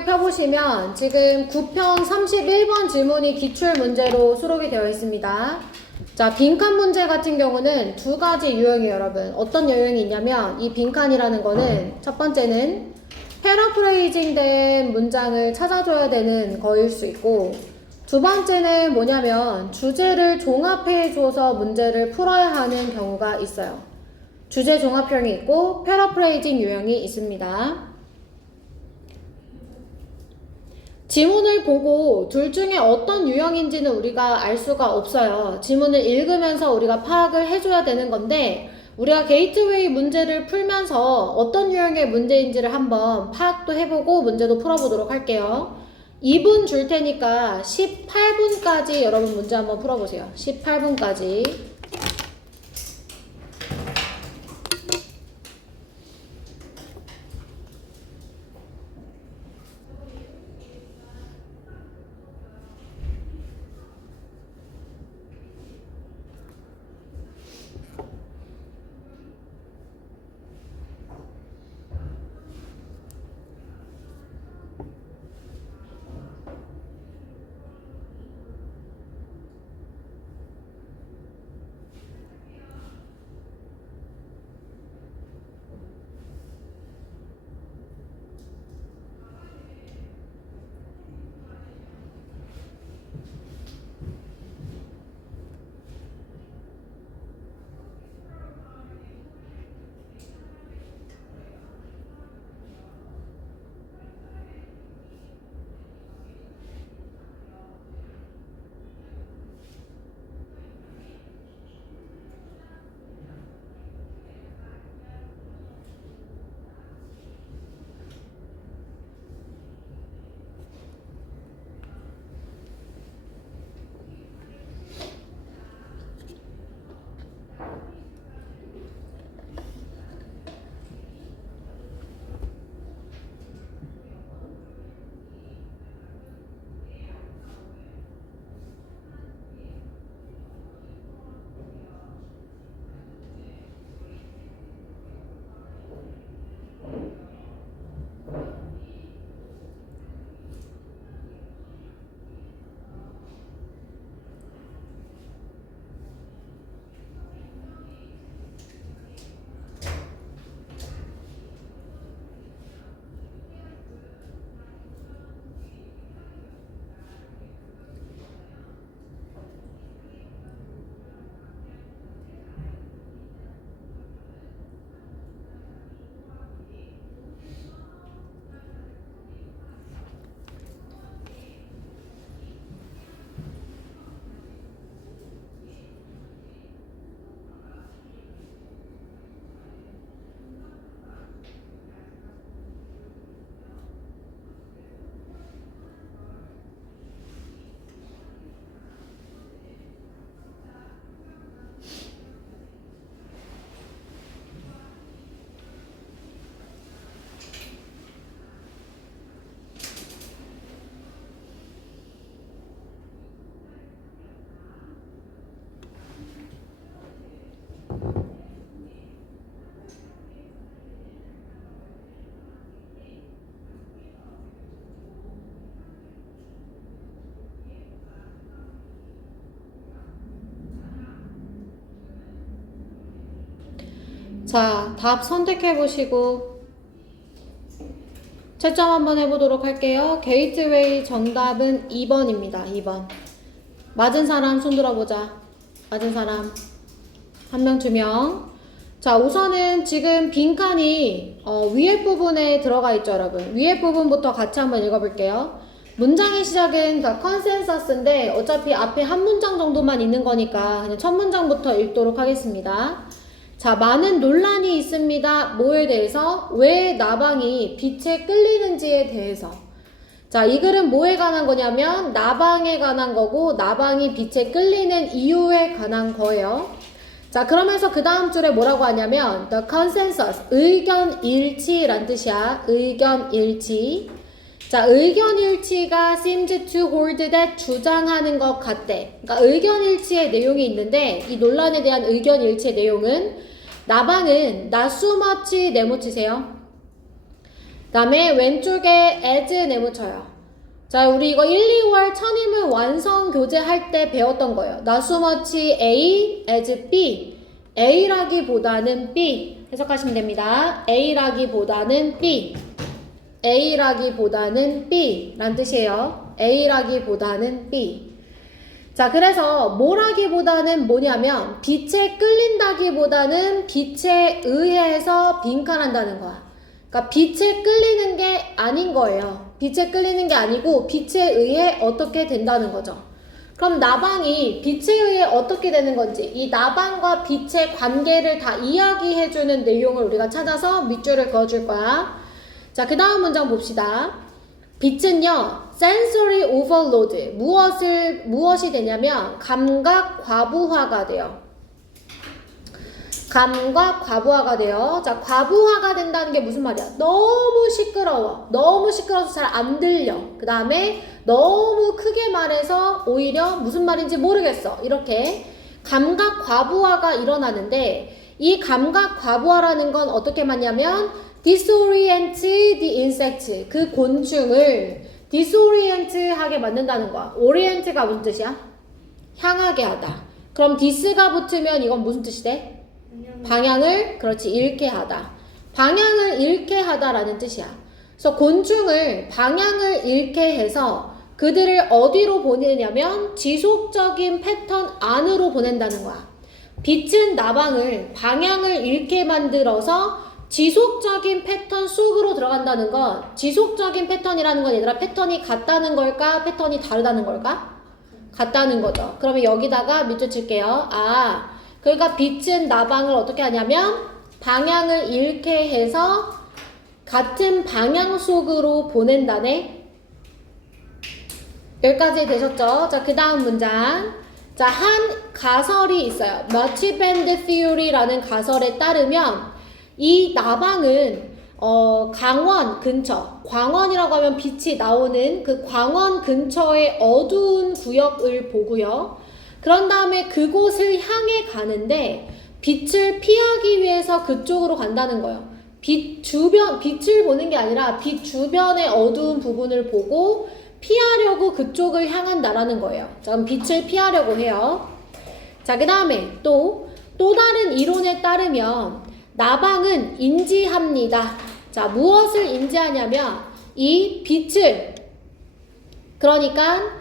펴보시면 지금 9편 31번 질문이 기출 문제로 수록이 되어 있습니다. 자, 빈칸 문제 같은 경우는 두 가지 유형이에요, 여러분. 어떤 유형이 있냐면 이 빈칸이라는 거는 첫 번째는 패러프레이징 된 문장을 찾아줘야 되는 거일 수 있고, 두 번째는 뭐냐면 주제를 종합해 줘서 문제를 풀어야 하는 경우가 있어요. 주제 종합형이 있고 패러프레이징 유형이 있습니다. 지문을 보고 둘 중에 어떤 유형인지는 우리가 알 수가 없어요. 지문을 읽으면서 우리가 파악을 해줘야 되는 건데, 우리가 게이트웨이 문제를 풀면서 어떤 유형의 문제인지를 한번 파악도 해보고 문제도 풀어보도록 할게요. 2분 줄 테니까 18분까지 여러분 문제 한번 풀어보세요. 18분까지. 자, 답 선택해 보시고 채점 한번 해보도록 할게요. 게이트웨이 정답은 2번입니다. 2번. 맞은 사람 손 들어보자. 맞은 사람 한 명, 두 명. 자, 우선은 지금 빈칸이 위에 부분에 들어가 있죠, 여러분. 위에 부분부터 같이 한번 읽어볼게요. 문장의 시작은 다 컨센서스인데 어차피 앞에 한 문장 정도만 있는 거니까 그냥 첫 문장부터 읽도록 하겠습니다. 자, 많은 논란이 있습니다. 뭐에 대해서? 왜 나방이 빛에 끌리는지에 대해서. 자, 이 글은 뭐에 관한 거냐면 나방에 관한 거고 나방이 빛에 끌리는 이유에 관한 거예요. 자, 그러면서 그 다음 줄에 뭐라고 하냐면 the consensus, 의견 일치란 뜻이야. 의견 일치. 자, 의견 일치가 seems to hold that 주장하는 것 같대. 그러니까 의견 일치의 내용이 있는데 이 논란에 대한 의견 일치의 내용은 나방은 not so much 네모 치세요. 다음에 왼쪽에 as 내묻혀요. 자, 우리 이거 1, 2월 천임을 완성 교재할 때 배웠던 거예요. Not so much A as B. A라기보다는 B. 해석하시면 됩니다. A라기보다는 B. A라기보다는 B. 라는 뜻이에요. A라기보다는 B. 자, 그래서 뭐라기보다는 뭐냐면 빛에 끌린다기보다는 빛에 의해서 빈칸한다는 거야. 그러니까 빛에 끌리는 게 아닌 거예요. 빛에 끌리는 게 아니고 빛에 의해 어떻게 된다는 거죠. 그럼 나방이 빛에 의해 어떻게 되는 건지 이 나방과 빛의 관계를 다 이야기해주는 내용을 우리가 찾아서 밑줄을 그어줄 거야. 자, 그 다음 문장 봅시다. 빛은요, sensory overload. 무엇이 되냐면 감각 과부하가 돼요. 감각 과부하가 돼요. 자, 과부하가 된다는 게 무슨 말이야? 너무 시끄러워. 너무 시끄러워서 잘 안 들려. 그 다음에 너무 크게 말해서 오히려 무슨 말인지 모르겠어. 이렇게 감각 과부하가 일어나는데 이 감각 과부하라는 건 어떻게 맞냐면 disorient the insect. 그 곤충을 disorient 하게 만든다는 거야. orient가 무슨 뜻이야? 향하게 하다. 그럼 dis가 붙으면 이건 무슨 뜻이 돼? 방향을 그렇지 잃게 하다. 방향을 잃게 하다라는 뜻이야. 그래서 곤충을 방향을 잃게 해서 그들을 어디로 보내냐면 지속적인 패턴 안으로 보낸다는 거야. 빛은 나방을 방향을 잃게 만들어서 지속적인 패턴 속으로 들어간다는 건 지속적인 패턴이라는 건 얘들아 패턴이 같다는 걸까? 패턴이 다르다는 걸까? 같다는 거죠. 그러면 여기다가 밑줄 칠게요. 그러니까 빛은 나방을 어떻게 하냐면 방향을 잃게 해서 같은 방향 속으로 보낸다네. 여기까지 되셨죠? 자, 그 다음 문장. 자, 한 가설이 있어요. Multiband Theory라는 가설에 따르면 이 나방은 강원 근처, 광원이라고 하면 빛이 나오는 그 광원 근처의 어두운 구역을 보고요. 그런 다음에 그곳을 향해 가는데 빛을 피하기 위해서 그쪽으로 간다는 거예요. 빛을 보는 게 아니라 빛 주변의 어두운 부분을 보고 피하려고 그쪽을 향한다라는 거예요. 자, 그럼 빛을 피하려고 해요. 자, 그 다음에 또 다른 이론에 따르면 나방은 인지합니다. 자, 무엇을 인지하냐면 이 빛을 그러니까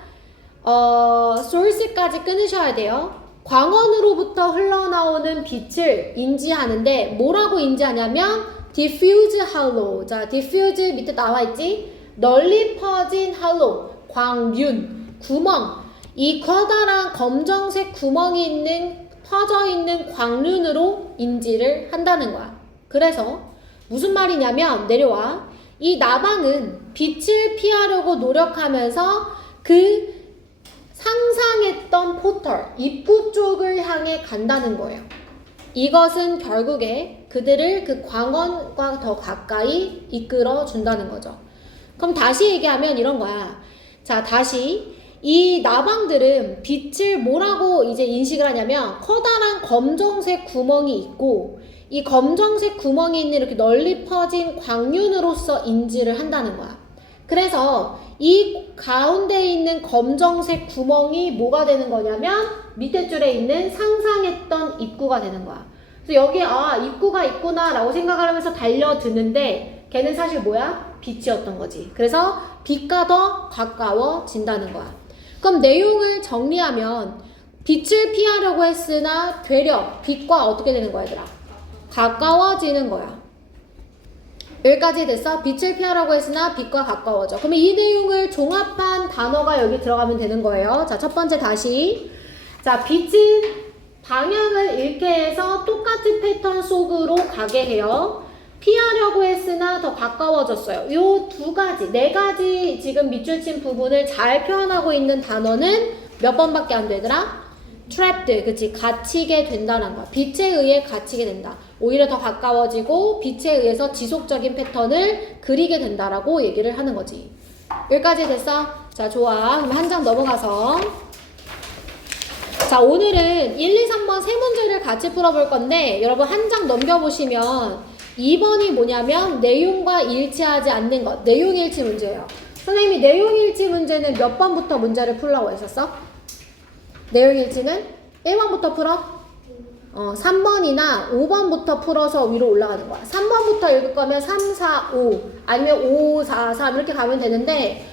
소스까지 끊으셔야 돼요. 광원으로부터 흘러나오는 빛을 인지하는데 뭐라고 인지하냐면 diffuse hollow. 자, diffuse 밑에 나와있지? 널리 퍼진 hollow, 광륜, 구멍. 이 커다란 검정색 구멍이 있는 퍼져있는 광륜으로 인지를 한다는 거야. 그래서 무슨 말이냐면 내려와. 이 나방은 빛을 피하려고 노력하면서 그 상상했던 포털, 입구 쪽을 향해 간다는 거예요. 이것은 결국에 그들을 그 광원과 더 가까이 이끌어 준다는 거죠. 그럼 다시 얘기하면 이런 거야. 자, 다시 이 나방들은 빛을 뭐라고 이제 인식을 하냐면 커다란 검정색 구멍이 있고 이 검정색 구멍이 있는 이렇게 널리 퍼진 광륜으로서 인지를 한다는 거야. 그래서 이 가운데 있는 검정색 구멍이 뭐가 되는 거냐면 밑에 줄에 있는 상상했던 입구가 되는 거야. 그래서 여기에 입구가 있구나 라고 생각을 하면서 달려드는데 걔는 사실 뭐야? 빛이었던 거지. 그래서 빛과 더 가까워진다는 거야. 그럼 내용을 정리하면 빛을 피하려고 했으나 되려 빛과 어떻게 되는 거야 얘들아? 가까워지는 거야. 여기까지 됐어? 빛을 피하려고 했으나 빛과 가까워져. 그러면 이 내용을 종합한 단어가 여기 들어가면 되는 거예요. 자, 첫 번째 다시. 자, 빛은 방향을 잃게 해서 똑같은 패턴 속으로 가게 해요. 피하려고 했으나 더 가까워졌어요. 요 두 가지, 네 가지 지금 밑줄 친 부분을 잘 표현하고 있는 단어는 몇 번밖에 안 되더라? trapped, 그치? 갇히게 된다는 거야. 빛에 의해 갇히게 된다. 오히려 더 가까워지고 빛에 의해서 지속적인 패턴을 그리게 된다라고 얘기를 하는 거지. 여기까지 됐어? 자, 좋아. 그럼 한 장 넘어가서 자, 오늘은 1, 2, 3번 세 문제를 같이 풀어볼 건데 여러분 한 장 넘겨보시면 2번이 뭐냐면 내용과 일치하지 않는 것. 내용 일치 문제예요. 선생님이 내용 일치 문제는 몇 번부터 문제를 풀라고 했었어? 내용 일치는 1번부터 풀어? 3번이나 5번부터 풀어서 위로 올라가는 거야. 3번부터 읽을 거면 3, 4, 5 아니면 5, 4, 3 이렇게 가면 되는데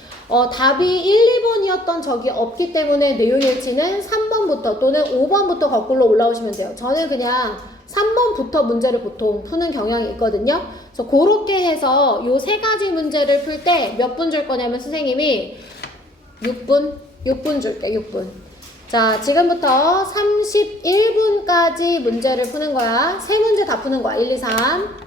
답이 1, 2번이었던 적이 없기 때문에 내용 일치는 3번부터 또는 5번부터 거꾸로 올라오시면 돼요. 저는 그냥 3번부터 문제를 보통 푸는 경향이 있거든요. 그래서 그렇게 해서 요 세 가지 문제를 풀 때 몇 분 줄 거냐면 선생님이 6분 줄게, 6분. 자, 지금부터 31분까지 문제를 푸는 거야. 세 문제 다 푸는 거야. 1, 2, 3.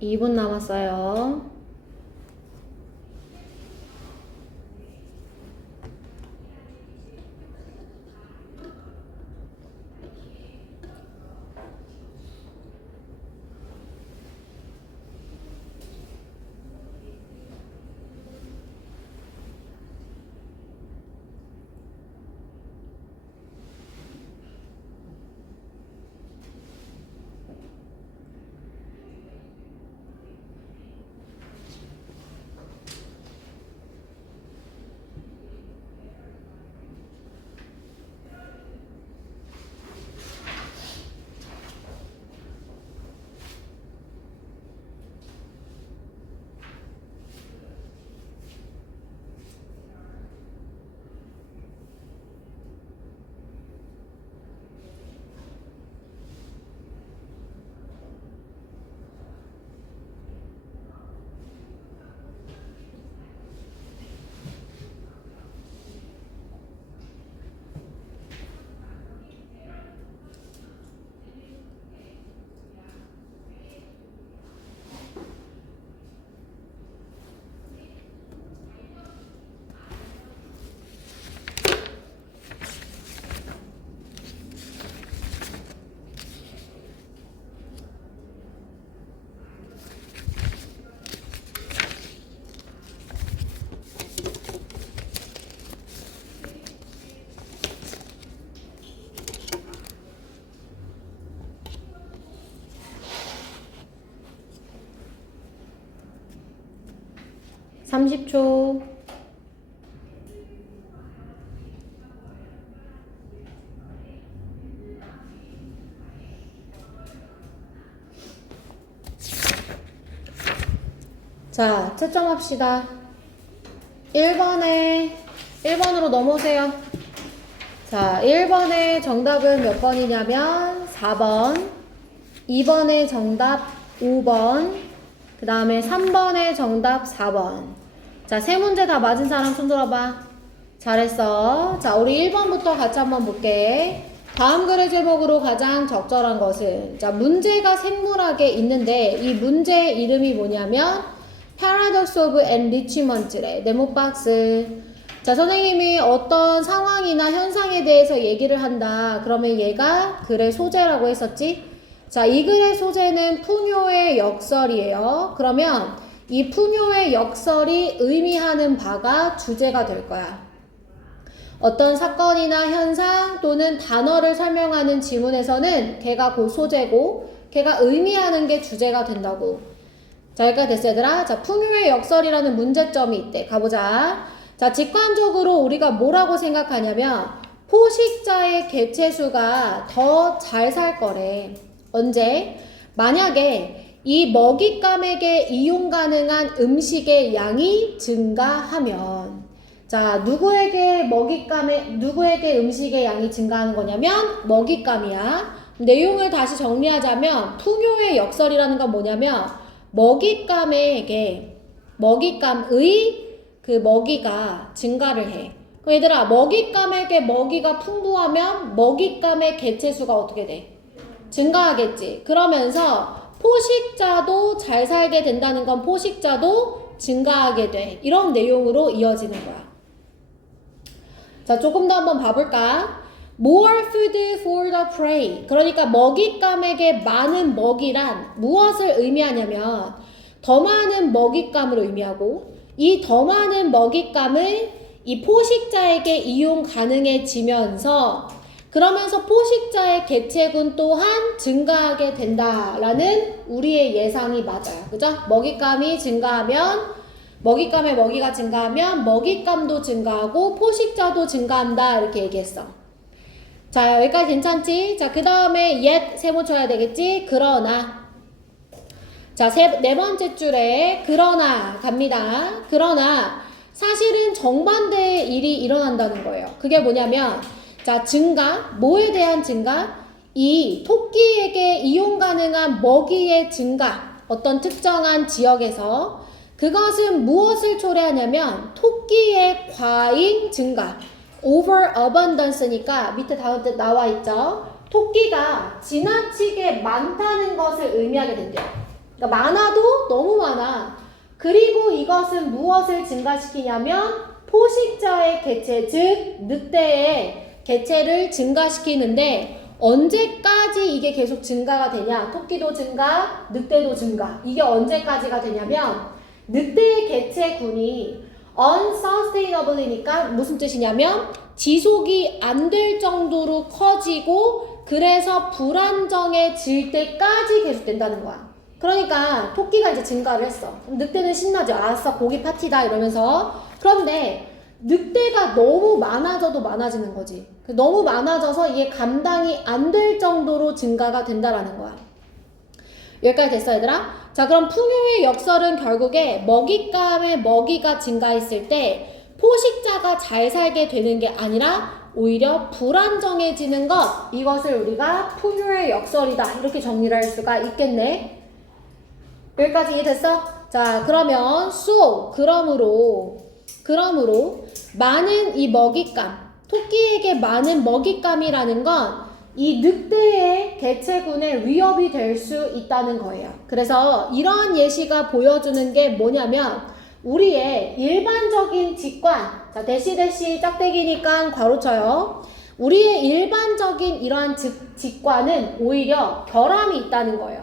이 분 남았어요. 30초. 자, 채점합시다. 1번으로 넘어오세요. 자, 1번의 정답은 몇 번이냐면 4번, 2번의 정답 5번, 그 다음에 3번의 정답 4번. 자, 세 문제 다 맞은 사람 손 들어봐. 잘했어. 자, 우리 1번부터 같이 한번 볼게. 다음 글의 제목으로 가장 적절한 것은, 자, 문제가 생물학에 있는데 이 문제의 이름이 뭐냐면 Paradox of Enrichment래. 네모 박스. 자, 선생님이 어떤 상황이나 현상에 대해서 얘기를 한다. 그러면 얘가 글의 소재라고 했었지? 자, 이 글의 소재는 풍요의 역설이에요. 그러면 이 풍요의 역설이 의미하는 바가 주제가 될 거야. 어떤 사건이나 현상 또는 단어를 설명하는 지문에서는 걔가 그 소재고 걔가 의미하는 게 주제가 된다고. 자, 여기까지 됐어, 얘들아. 자, 풍요의 역설이라는 문제점이 있대. 가보자. 자, 직관적으로 우리가 뭐라고 생각하냐면 포식자의 개체수가 더 잘 살 거래. 언제? 만약에 이 먹잇감에게 이용 가능한 음식의 양이 증가하면. 자, 누구에게 음식의 양이 증가하는 거냐면 먹잇감이야. 내용을 다시 정리하자면 풍요의 역설이라는 건 뭐냐면 먹잇감의 그 먹이가 증가를 해. 그럼 얘들아, 먹잇감에게 먹이가 풍부하면 먹잇감의 개체수가 어떻게 돼? 증가하겠지. 그러면서 포식자도 잘 살게 된다는 건 포식자도 증가하게 돼. 이런 내용으로 이어지는 거야. 자, 조금 더 한번 봐볼까? More food for the prey. 그러니까 먹잇감에게 많은 먹이란 무엇을 의미하냐면 더 많은 먹잇감을 의미하고 이 더 많은 먹잇감을 이 포식자에게 이용 가능해지면서 그러면서 포식자의 개체군 또한 증가하게 된다라는 우리의 예상이 맞아요. 그죠? 먹잇감이 증가하면 먹잇감의 먹이가 증가하면 먹잇감도 증가하고 포식자도 증가한다 이렇게 얘기했어. 자, 여기까지 괜찮지? 자, 그 다음에 yet 세모 쳐야 되겠지? 그러나. 자, 네 번째 줄에 그러나 갑니다. 그러나 사실은 정반대의 일이 일어난다는 거예요. 그게 뭐냐면 자, 증가. 뭐에 대한 증가? 이 토끼에게 이용 가능한 먹이의 증가. 어떤 특정한 지역에서 그것은 무엇을 초래하냐면 토끼의 과잉 증가. overabundance니까 밑에 다음 때 나와 있죠. 토끼가 지나치게 많다는 것을 의미하게 된대요. 그러니까 많아도 너무 많아. 그리고 이것은 무엇을 증가시키냐면 포식자의 개체, 즉 늑대의 개체를 증가시키는데 언제까지 이게 계속 증가가 되냐? 토끼도 증가, 늑대도 증가. 이게 언제까지가 되냐면 늑대의 개체군이 unsustainable이니까 무슨 뜻이냐면 지속이 안 될 정도로 커지고 그래서 불안정해질 때까지 계속된다는 거야. 그러니까 토끼가 이제 증가를 했어. 늑대는 신나죠. 아싸 고기 파티다 이러면서. 그런데 늑대가 너무 많아져도 많아지는 거지. 너무 많아져서 이게 감당이 안 될 정도로 증가가 된다라는 거야. 여기까지 됐어, 얘들아? 자, 그럼 풍요의 역설은 결국에 먹잇감의 먹이가 증가했을 때 포식자가 잘 살게 되는 게 아니라 오히려 불안정해지는 것, 이것을 우리가 풍요의 역설이다 이렇게 정리를 할 수가 있겠네. 여기까지 이해됐어? 자, 그러면 그러므로 많은 이 먹잇감, 토끼에게 많은 먹잇감이라는 건 이 늑대의 개체군에 위협이 될 수 있다는 거예요. 그래서 이러한 예시가 보여주는 게 뭐냐면 우리의 일반적인 직관, 자, 대시 짝대기니까 괄호 쳐요. 우리의 일반적인 이러한 직관은 오히려 결함이 있다는 거예요.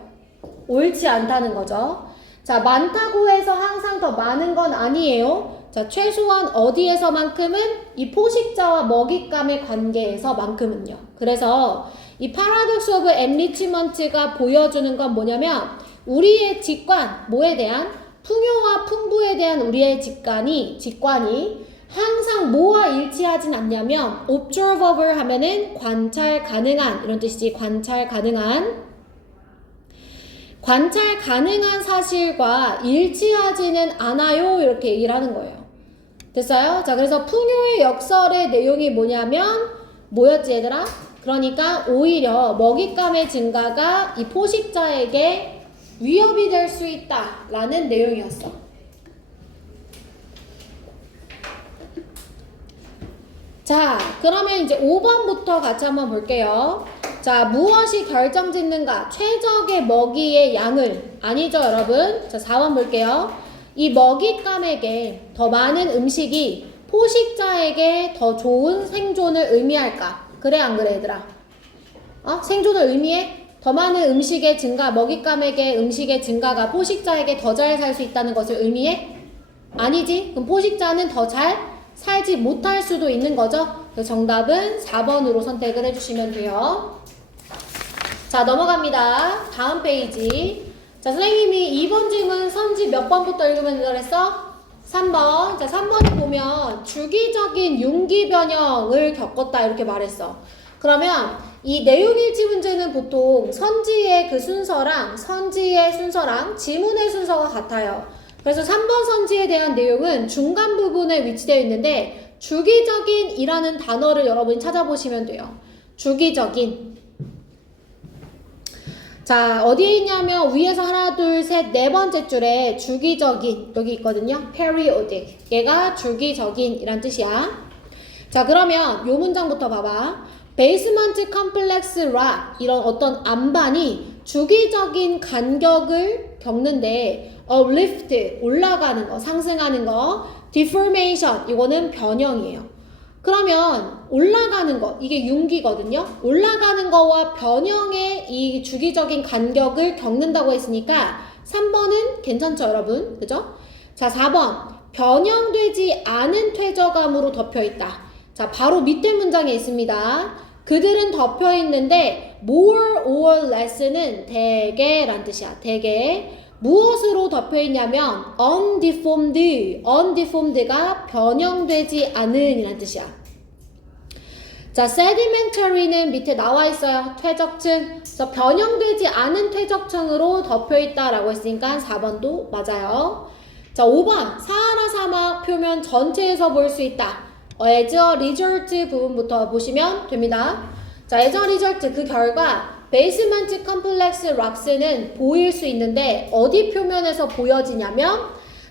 옳지 않다는 거죠. 자, 많다고 해서 항상 더 많은 건 아니에요. 자, 최소한 어디에서만큼은 이 포식자와 먹잇감의 관계에서만큼은요. 그래서 이 Paradox of Enrichment가 보여주는 건 뭐냐면 우리의 직관, 뭐에 대한? 풍요와 풍부에 대한 우리의 직관이 항상 뭐와 일치하진 않냐면 observable 하면은 관찰 가능한 이런 뜻이지. 관찰 가능한 사실과 일치하지는 않아요. 이렇게 얘기를 하는 거예요. 됐어요? 자, 그래서 풍요의 역설의 내용이 뭐였지 얘들아? 그러니까 오히려 먹잇감의 증가가 이 포식자에게 위협이 될 수 있다라는 내용이었어. 자, 그러면 이제 5번부터 같이 한번 볼게요. 자, 무엇이 결정짓는가? 최적의 먹이의 양을. 아니죠, 여러분? 자, 4번 볼게요. 이 먹잇감에게 더 많은 음식이 포식자에게 더 좋은 생존을 의미할까? 그래, 안 그래, 얘들아? 생존을 의미해? 더 많은 음식의 증가, 먹잇감에게 음식의 증가가 포식자에게 더 잘 살 수 있다는 것을 의미해? 아니지? 그럼 포식자는 더 잘 살지 못할 수도 있는 거죠? 그래서 정답은 4번으로 선택을 해주시면 돼요. 자, 넘어갑니다. 다음 페이지. 자, 선생님이 2번 질문 선지 몇 번부터 읽으면 된다고 그랬어? 3번. 자, 3번에 보면 주기적인 윤기 변형을 겪었다 이렇게 말했어. 그러면 이 내용일치 문제는 보통 선지의 그 순서랑 지문의 순서가 같아요. 그래서 3번 선지에 대한 내용은 중간 부분에 위치되어 있는데 주기적인 이라는 단어를 여러분이 찾아보시면 돼요. 주기적인. 자, 어디에 있냐면 위에서 하나, 둘, 셋, 네 번째 줄에 주기적인 여기 있거든요. periodic. 얘가 주기적인 이란 뜻이야. 자, 그러면 요 문장부터 봐봐. 베이스먼트 컴플렉스 락 이런 어떤 안반이 주기적인 간격을 겪는데 lift 올라가는 거, 상승하는 거, deformation 이거는 변형이에요. 그러면 올라가는 거 이게 윤기거든요. 올라가는 거와 변형의 이 주기적인 간격을 겪는다고 했으니까 3번은 괜찮죠, 여러분? 그죠? 자, 4번 변형되지 않은 퇴적암으로 덮여있다. 자, 바로 밑에 문장에 있습니다. 그들은 덮여 있는데 more or less는 대개란 뜻이야. 대개. 무엇으로 덮여 있냐면 undeformed가 변형되지 않은 이란 뜻이야. 자, sedimentary는 밑에 나와 있어요. 퇴적층. 그래서 변형되지 않은 퇴적층으로 덮여 있다라고 했으니까 4번도 맞아요. 자, 5번 사하라 사막 표면 전체에서 볼 수 있다. as a result 부분부터 보시면 됩니다. 자, as a result 그 결과 베이스먼트 컴플렉스 락스는 보일 수 있는데 어디 표면에서 보여지냐면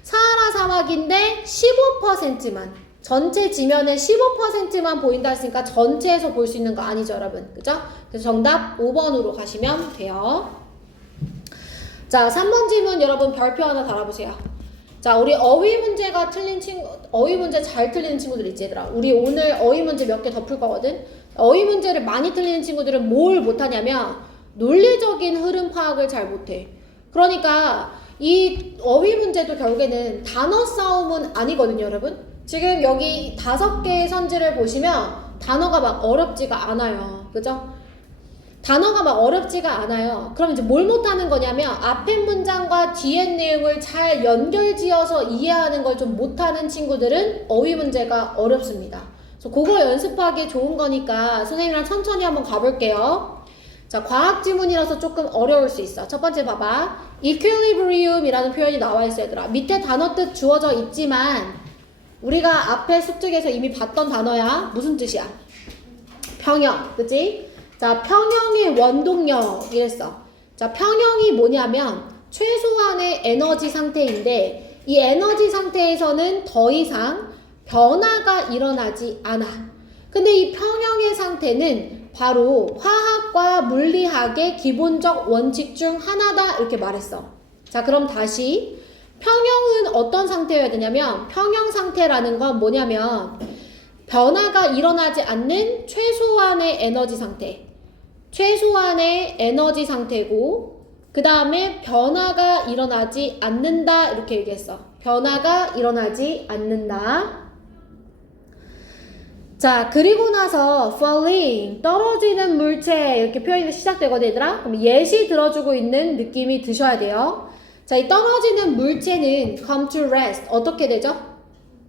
사하라 사막인데 15%만 전체 지면은 15%만 보인다 했으니까 전체에서 볼 수 있는 거 아니죠, 여러분? 그죠? 그래서 정답 5번으로 가시면 돼요. 자, 3번 질문 여러분 별표 하나 달아보세요. 자, 우리 어휘 문제가 틀린 친구, 어휘 문제 잘 틀리는 친구들 있지, 얘들아. 우리 오늘 어휘 문제 몇 개 더 풀 거거든? 어휘 문제를 많이 틀리는 친구들은 뭘 못하냐면 논리적인 흐름 파악을 잘 못해. 그러니까 이 어휘 문제도 결국에는 단어 싸움은 아니거든요, 여러분. 지금 여기 5개의 선지를 보시면 단어가 막 어렵지가 않아요. 그죠? 단어가 막 어렵지가 않아요. 그럼 이제 뭘 못하는 거냐면 앞에 문장과 뒤에 내용을 잘 연결지어서 이해하는 걸 좀 못하는 친구들은 어휘 문제가 어렵습니다. 그래서 그거 연습하기 좋은 거니까 선생님이랑 천천히 한번 가볼게요. 자, 과학 지문이라서 조금 어려울 수 있어. 첫 번째 봐봐. equilibrium이라는 표현이 나와 있어, 얘들아. 밑에 단어 뜻 주어져 있지만 우리가 앞에 습득에서 이미 봤던 단어야. 무슨 뜻이야? 평형, 그치? 자, 평형의 원동력 이랬어. 자, 평형이 뭐냐면 최소한의 에너지 상태인데 이 에너지 상태에서는 더 이상 변화가 일어나지 않아. 근데 이 평형의 상태는 바로 화학과 물리학의 기본적 원칙 중 하나다 이렇게 말했어. 자, 그럼 다시 평형은 어떤 상태여야 되냐면 평형 상태라는 건 뭐냐면 변화가 일어나지 않는 최소한의 에너지 상태. 최소한의 에너지 상태고 그 다음에 변화가 일어나지 않는다 이렇게 얘기했어. 변화가 일어나지 않는다. 자, 그리고 나서 falling, 떨어지는 물체 이렇게 표현이 시작되거든, 얘들아. 그럼 예시 들어주고 있는 느낌이 드셔야 돼요. 자, 이 떨어지는 물체는 come to rest. 어떻게 되죠?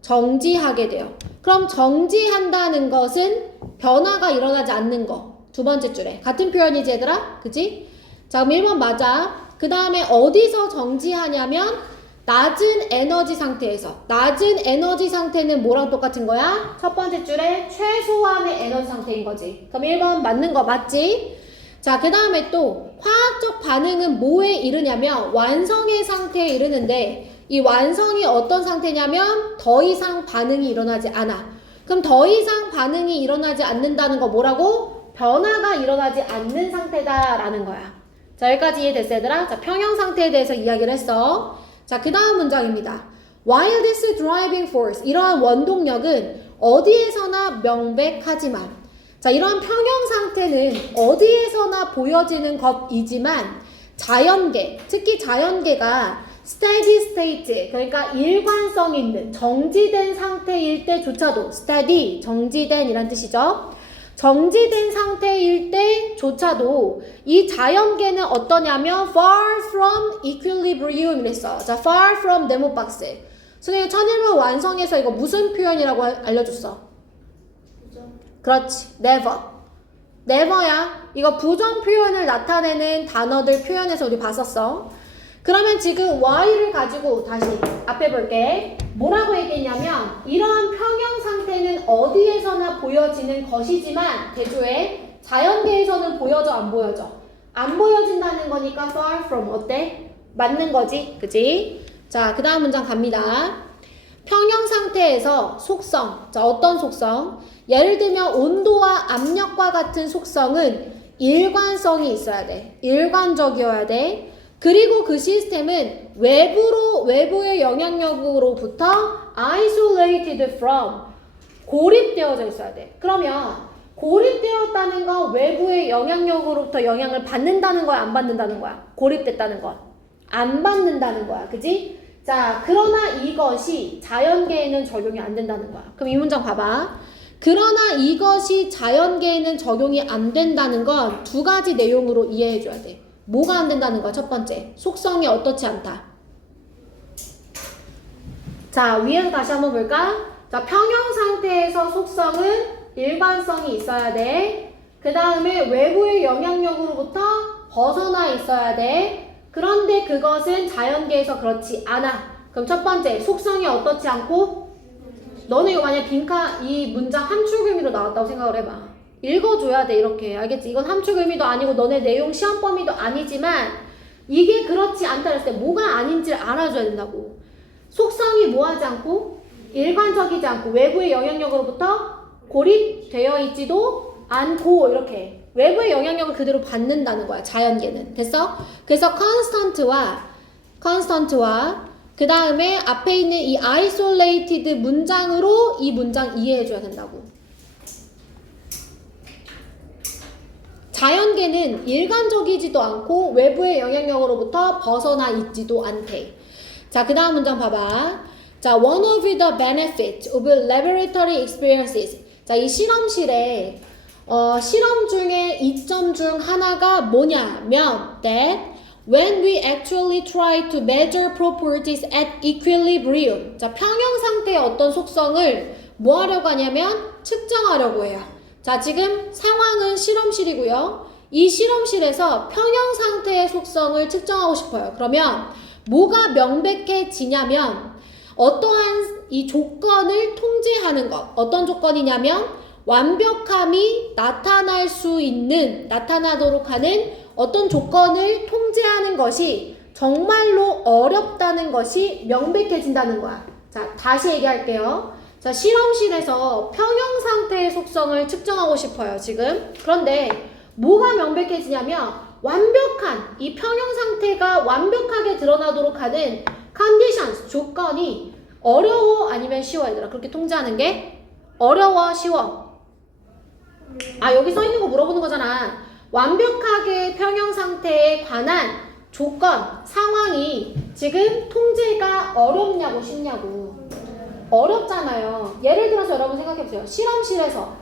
정지하게 돼요. 그럼 정지한다는 것은 변화가 일어나지 않는 거. 두 번째 줄에. 같은 표현이지 얘들아? 그지? 자, 그럼 1번 맞아. 그 다음에 어디서 정지하냐면 낮은 에너지 상태에서. 낮은 에너지 상태는 뭐랑 똑같은 거야? 첫 번째 줄에 최소한의 에너지 상태인 거지. 그럼 1번 맞는 거 맞지? 자, 그 다음에 또 화학적 반응은 뭐에 이르냐면 완성의 상태에 이르는데 이 완성이 어떤 상태냐면 더 이상 반응이 일어나지 않아. 그럼 더 이상 반응이 일어나지 않는다는 거 뭐라고? 변화가 일어나지 않는 상태다라는 거야. 자, 여기까지 이해됐어 얘들아? 자, 평형 상태에 대해서 이야기를 했어. 자, 그 다음 문장입니다. While this driving force, 이러한 원동력은 어디에서나 명백하지만, 자, 이러한 평형 상태는 어디에서나 보여지는 것이지만 자연계, 특히 자연계가 steady state, 그러니까 일관성 있는 정지된 상태일 때조차도 steady, 정지된 이란 뜻이죠. 정지된 상태일 때조차도 이 자연계는 어떠냐면 far from equilibrium 이랬어. 자, far from 네모 박스. 선생님 천일문 완성해서 이거 무슨 표현이라고 알려줬어? 그렇지, never. never야. 이거 부정 표현을 나타내는 단어들 표현에서 우리 봤었어. 그러면 지금 y를 가지고 다시 앞에 볼게. 뭐라고 얘기했냐면 이러한 평형 상태는 어디에서나 보여지는 것이지만 대조에 자연계에서는 보여져 안 보여져? 안 보여진다는 거니까 far from 어때? 맞는 거지, 그치? 자, 그 다음 문장 갑니다. 평형 상태에서 속성, 자, 어떤 속성? 예를 들면 온도와 압력과 같은 속성은 일관성이 있어야 돼. 일관적이어야 돼. 그리고 그 시스템은 외부의 영향력으로부터 isolated from, 고립되어져 있어야 돼. 그러면 고립되었다는 건 외부의 영향력으로부터 영향을 받는다는 거야, 안 받는다는 거야? 고립됐다는 건 안 받는다는 거야, 그지? 자, 그러나 이것이 자연계에는 적용이 안 된다는 거야. 그럼 이 문장 봐봐. 그러나 이것이 자연계에는 적용이 안 된다는 건 두 가지 내용으로 이해해줘야 돼. 뭐가 안 된다는 거야? 첫 번째, 속성이 어떻지 않다. 자, 위에서 다시 한번 볼까? 자, 평형 상태에서 속성은 일관성이 있어야 돼. 그 다음에 외부의 영향력으로부터 벗어나 있어야 돼. 그런데 그것은 자연계에서 그렇지 않아. 그럼 첫 번째, 속성이 어떻지 않고? 너네 이거 만약 이 문장 함축 의미로 나왔다고 생각을 해봐. 읽어줘야 돼, 이렇게. 알겠지? 이건 함축 의미도 아니고 너네 내용 시험 범위도 아니지만 이게 그렇지 않다 그랬을 때 뭐가 아닌지를 알아줘야 된다고. 속성이 뭐하지 않고? 일관적이지 않고 외부의 영향력으로부터 고립되어 있지도 않고 이렇게 외부의 영향력을 그대로 받는다는 거야, 자연계는. 됐어? 그래서 constant와 그 다음에 앞에 있는 이 isolated 문장으로 이 문장 이해해줘야 된다고. 자연계는 일관적이지도 않고 외부의 영향력으로부터 벗어나 있지도 않대. 자, 그 다음 문장 봐봐. 자, one of the benefits of laboratory experiences. 자, 이 실험실에 실험 중에 이점 중 하나가 뭐냐면 that when we actually try to measure properties at equilibrium. 자, 평형 상태의 어떤 속성을 뭐 하려고 하냐면 측정하려고 해요. 자, 지금 상황은 실험실이고요. 이 실험실에서 평형 상태의 속성을 측정하고 싶어요. 그러면 뭐가 명백해지냐면 어떠한 이 조건을 통제하는 것. 어떤 조건이냐면 완벽함이 나타나도록 하는 어떤 조건을 통제하는 것이 정말로 어렵다는 것이 명백해진다는 거야. 자, 다시 얘기할게요. 자, 실험실에서 평형 상태의 속성을 측정하고 싶어요, 지금. 그런데 뭐가 명백해지냐면 완벽한, 이 평형 상태가 완벽하게 드러나도록 하는 conditions, 조건이 어려워 아니면 쉬워? 얘들아, 그렇게 통제하는 게 어려워, 쉬워? 아, 여기 써 있는 거 물어보는 거잖아. 완벽하게 평형 상태에 관한 조건, 상황이 지금 통제가 어렵냐고 쉽냐고. 어렵잖아요. 예를 들어서 여러분 생각해보세요. 실험실에서,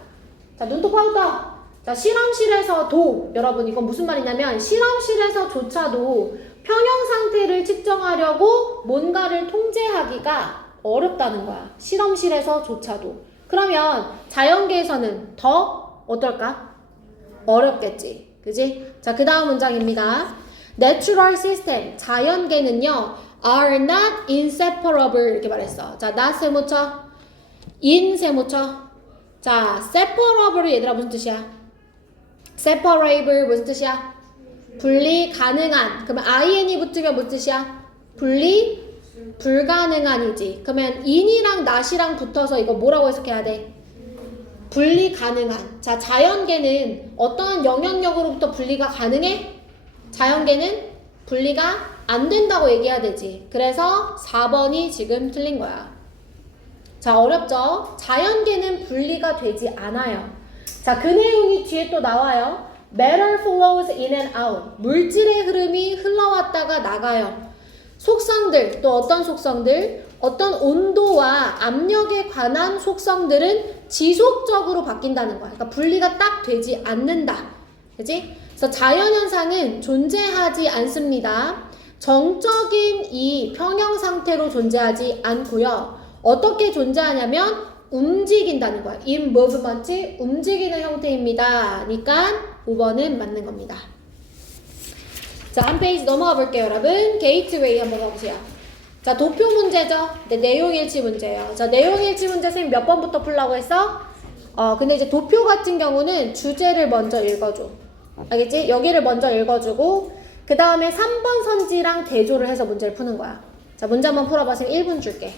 자, 눈톱 파우더. 자, 실험실에서도, 여러분 이건 무슨 말이냐면 실험실에서조차도 평형 상태를 측정하려고 뭔가를 통제하기가 어렵다는 거야. 실험실에서조차도. 그러면 자연계에서는 더 어떨까? 어렵겠지. 그지? 자, 그 다음 문장입니다. Natural system, 자연계는요, are not inseparable 이렇게 말했어. 자, not 세모쳐, in 세모쳐. 자, separable 얘들아 무슨 뜻이야? separable 무슨 뜻이야? 분리 가능한. 그러면 in이 붙으면 무슨 뜻이야? 분리 불가능한이지. 그러면 in이랑 not이랑 붙어서 이거 뭐라고 해석해야 돼? 분리 가능한. 자, 자연계는 어떠한 영향력으로부터 분리가 가능해? 자연계는 분리가 안 된다고 얘기해야 되지. 그래서 4번이 지금 틀린 거야. 자, 어렵죠? 자연계는 분리가 되지 않아요. 자, 그 내용이 뒤에 또 나와요. Matter flows in and out. 물질의 흐름이 흘러왔다가 나가요. 속성들, 또 어떤 속성들? 어떤 온도와 압력에 관한 속성들은 지속적으로 바뀐다는 거야. 그러니까 분리가 딱 되지 않는다. 그치? 그래서 자연현상은 존재하지 않습니다. 정적인 이 평형 상태로 존재하지 않고요. 어떻게 존재하냐면 움직인다는 거야. in movement, 움직이는 형태입니다. 그러니까 5번은 맞는 겁니다. 자, 한 페이지 넘어가 볼게요, 여러분. 게이트웨이 한번 가보세요. 자, 도표 문제죠. 네, 내용일치 문제예요. 자, 내용일치 문제 선생님 몇 번부터 풀라고 했어? 근데 이제 도표 같은 경우는 주제를 먼저 읽어줘. 알겠지? 여기를 먼저 읽어주고 그 다음에 3번 선지랑 대조를 해서 문제를 푸는 거야. 자, 문제 한번 풀어봐. 선생님 1분 줄게.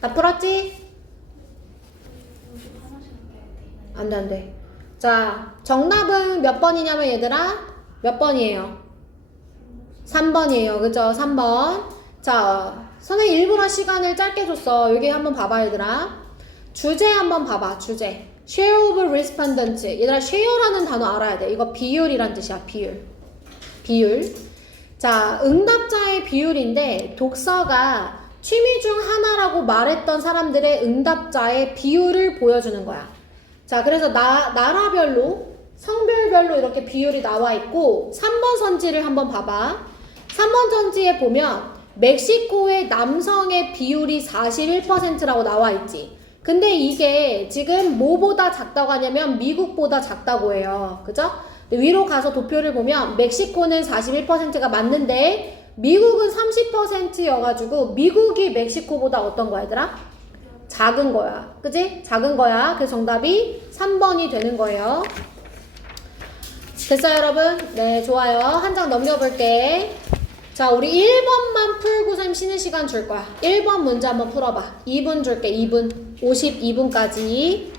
다 풀었지? 안 돼, 안 돼. 자, 정답은 몇 번이냐면 얘들아? 몇 번이에요? 3번이에요. 그죠? 3번. 자, 선생님 일부러 시간을 짧게 줬어. 여기 한번 봐봐, 얘들아. 주제 한번 봐봐, 주제. share of respondent. 얘들아, share라는 단어 알아야 돼. 이거 비율이란 뜻이야, 비율. 비율. 자, 응답자의 비율인데, 독서가 취미 중 하나라고 말했던 사람들의 응답자의 비율을 보여주는 거야. 자, 그래서 나라별로, 성별별로 이렇게 비율이 나와 있고, 3번 선지를 한번 봐봐. 3번 선지에 보면, 멕시코의 남성의 비율이 41%라고 나와 있지. 근데 이게 지금 뭐보다 작다고 하냐면, 미국보다 작다고 해요. 그죠? 위로 가서 도표를 보면, 멕시코는 41%가 맞는데, 미국은 30%여가지고 미국이 멕시코보다 어떤 거야, 얘들아? 작은 거야. 그지? 작은 거야. 그래서 정답이 3번이 되는 거예요. 됐어요, 여러분? 네, 좋아요. 한 장 넘겨볼게. 자, 우리 1번만 풀고 선 쉬는 시간 줄 거야. 1번 문제 한번 풀어봐. 2분 줄게, 2분. 52분까지.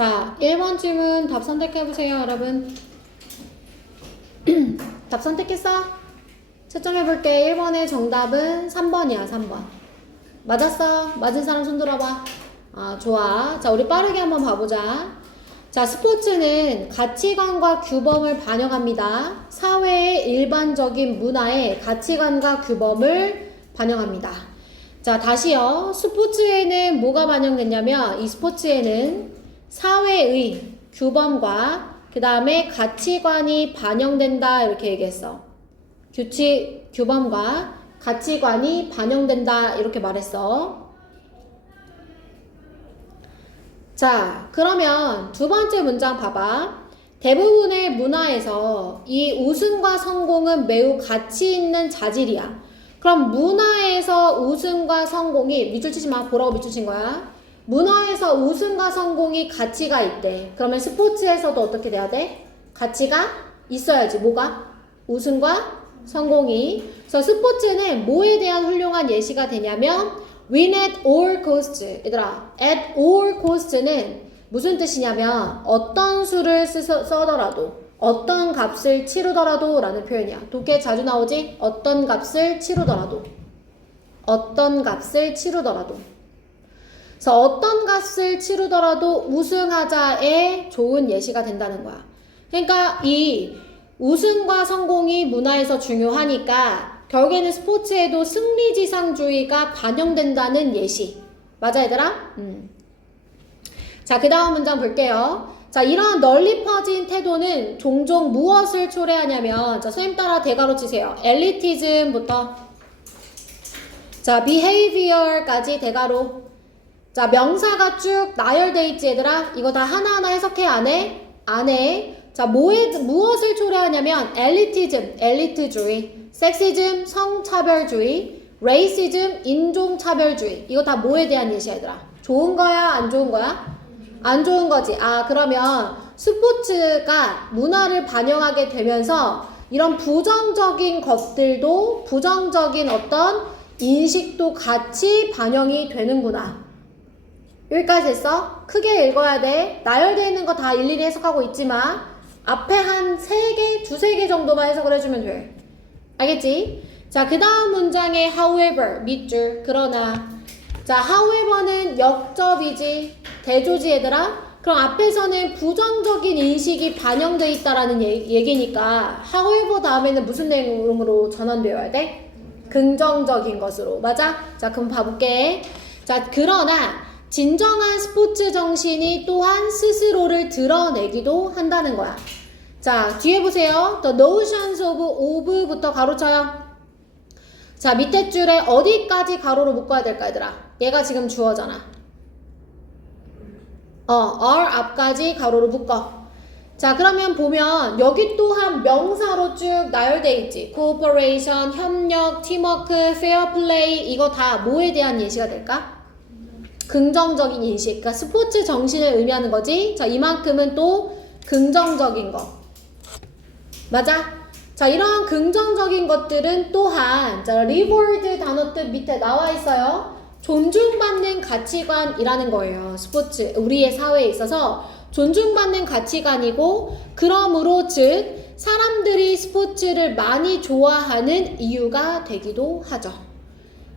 자, 1번 질문 답 선택해보세요, 여러분. 답 선택했어? 채점해볼게. 1번의 정답은 3번이야, 3번. 맞았어? 맞은 사람 손 들어봐. 아, 좋아. 자, 우리 빠르게 한번 봐보자. 자, 스포츠는 가치관과 규범을 반영합니다. 사회의 일반적인 문화의 가치관과 규범을 반영합니다. 자, 다시요. 스포츠에는 뭐가 반영됐냐면 이 스포츠에는 사회의 규범과 그 다음에 가치관이 반영된다 이렇게 얘기했어. 규범과 가치관이 반영된다 이렇게 말했어. 자, 그러면 두 번째 문장 봐봐. 대부분의 문화에서 이 우승과 성공은 매우 가치 있는 자질이야. 그럼 문화에서 우승과 성공이, 밑줄 치지 마. 보라고 밑줄 친 거야. 문화에서 우승과 성공이 가치가 있대. 그러면 스포츠에서도 어떻게 돼야 돼? 가치가 있어야지. 뭐가? 우승과 성공이. 그래서 스포츠는 뭐에 대한 훌륭한 예시가 되냐면 win at all costs. 얘들아, at all cost는 무슨 뜻이냐면 어떤 수를 써더라도, 어떤 값을 치르더라도 라는 표현이야. 독해 자주 나오지? 어떤 값을 치르더라도. 어떤 값을 치르더라도. 그래서 어떤 값을 치르더라도 우승하자의 좋은 예시가 된다는 거야. 그러니까 이 우승과 성공이 문화에서 중요하니까 결국에는 스포츠에도 승리지상주의가 반영된다는 예시. 맞아, 얘들아? 자, 그 다음 문장 볼게요. 자, 이러한 널리 퍼진 태도는 종종 무엇을 초래하냐면, 자, 선생님 따라 대괄호 치세요. 엘리티즘부터, 자, behavior까지 대괄호. 자, 명사가 쭉 나열돼 있지, 얘들아? 이거 다 하나하나 해석해, 안 해? 안 해. 자, 무엇을 초래하냐면, 엘리티즘, 엘리트주의, 섹시즘, 성차별주의, 레이시즘, 인종차별주의. 이거 다 뭐에 대한 예시야, 얘들아? 좋은 거야, 안 좋은 거야? 안 좋은 거지. 아, 그러면 스포츠가 문화를 반영하게 되면서 이런 부정적인 것들도, 부정적인 어떤 인식도 같이 반영이 되는구나. 여기까지 됐어? 크게 읽어야 돼. 나열되어 있는 거 다 일일이 해석하고 있지만 앞에 한 3개, 2-3개 정도만 해석을 해주면 돼. 알겠지? 자, 그 다음 문장에 however, 밑줄, 그러나. 자, however는 역접이지, 대조지, 얘들아? 그럼 앞에서는 부정적인 인식이 반영되어 있다라는 얘기니까 however 다음에는 무슨 내용으로 전환되어야 돼? 긍정적인 것으로. 맞아? 자, 그럼 봐볼게. 자, 그러나 진정한 스포츠 정신이 또한 스스로를 드러내기도 한다는 거야. 자, 뒤에 보세요. The notions of부터 가로쳐요. 자, 밑에 줄에 어디까지 가로로 묶어야 될까, 얘들아? 얘가 지금 주어잖아. are 앞까지 가로로 묶어. 자, 그러면 보면 여기 또한 명사로 쭉 나열돼 있지. cooperation, 협력, teamwork, fair play. 이거 다 뭐에 대한 예시가 될까? 긍정적인 인식. 그러니까 스포츠 정신을 의미하는 거지. 자, 이만큼은 또 긍정적인 거. 맞아? 자, 이러한 긍정적인 것들은 또한, 자, reward 단어 뜻 밑에 나와 있어요. 존중받는 가치관이라는 거예요. 스포츠, 우리의 사회에 있어서 존중받는 가치관이고, 그러므로 즉 사람들이 스포츠를 많이 좋아하는 이유가 되기도 하죠.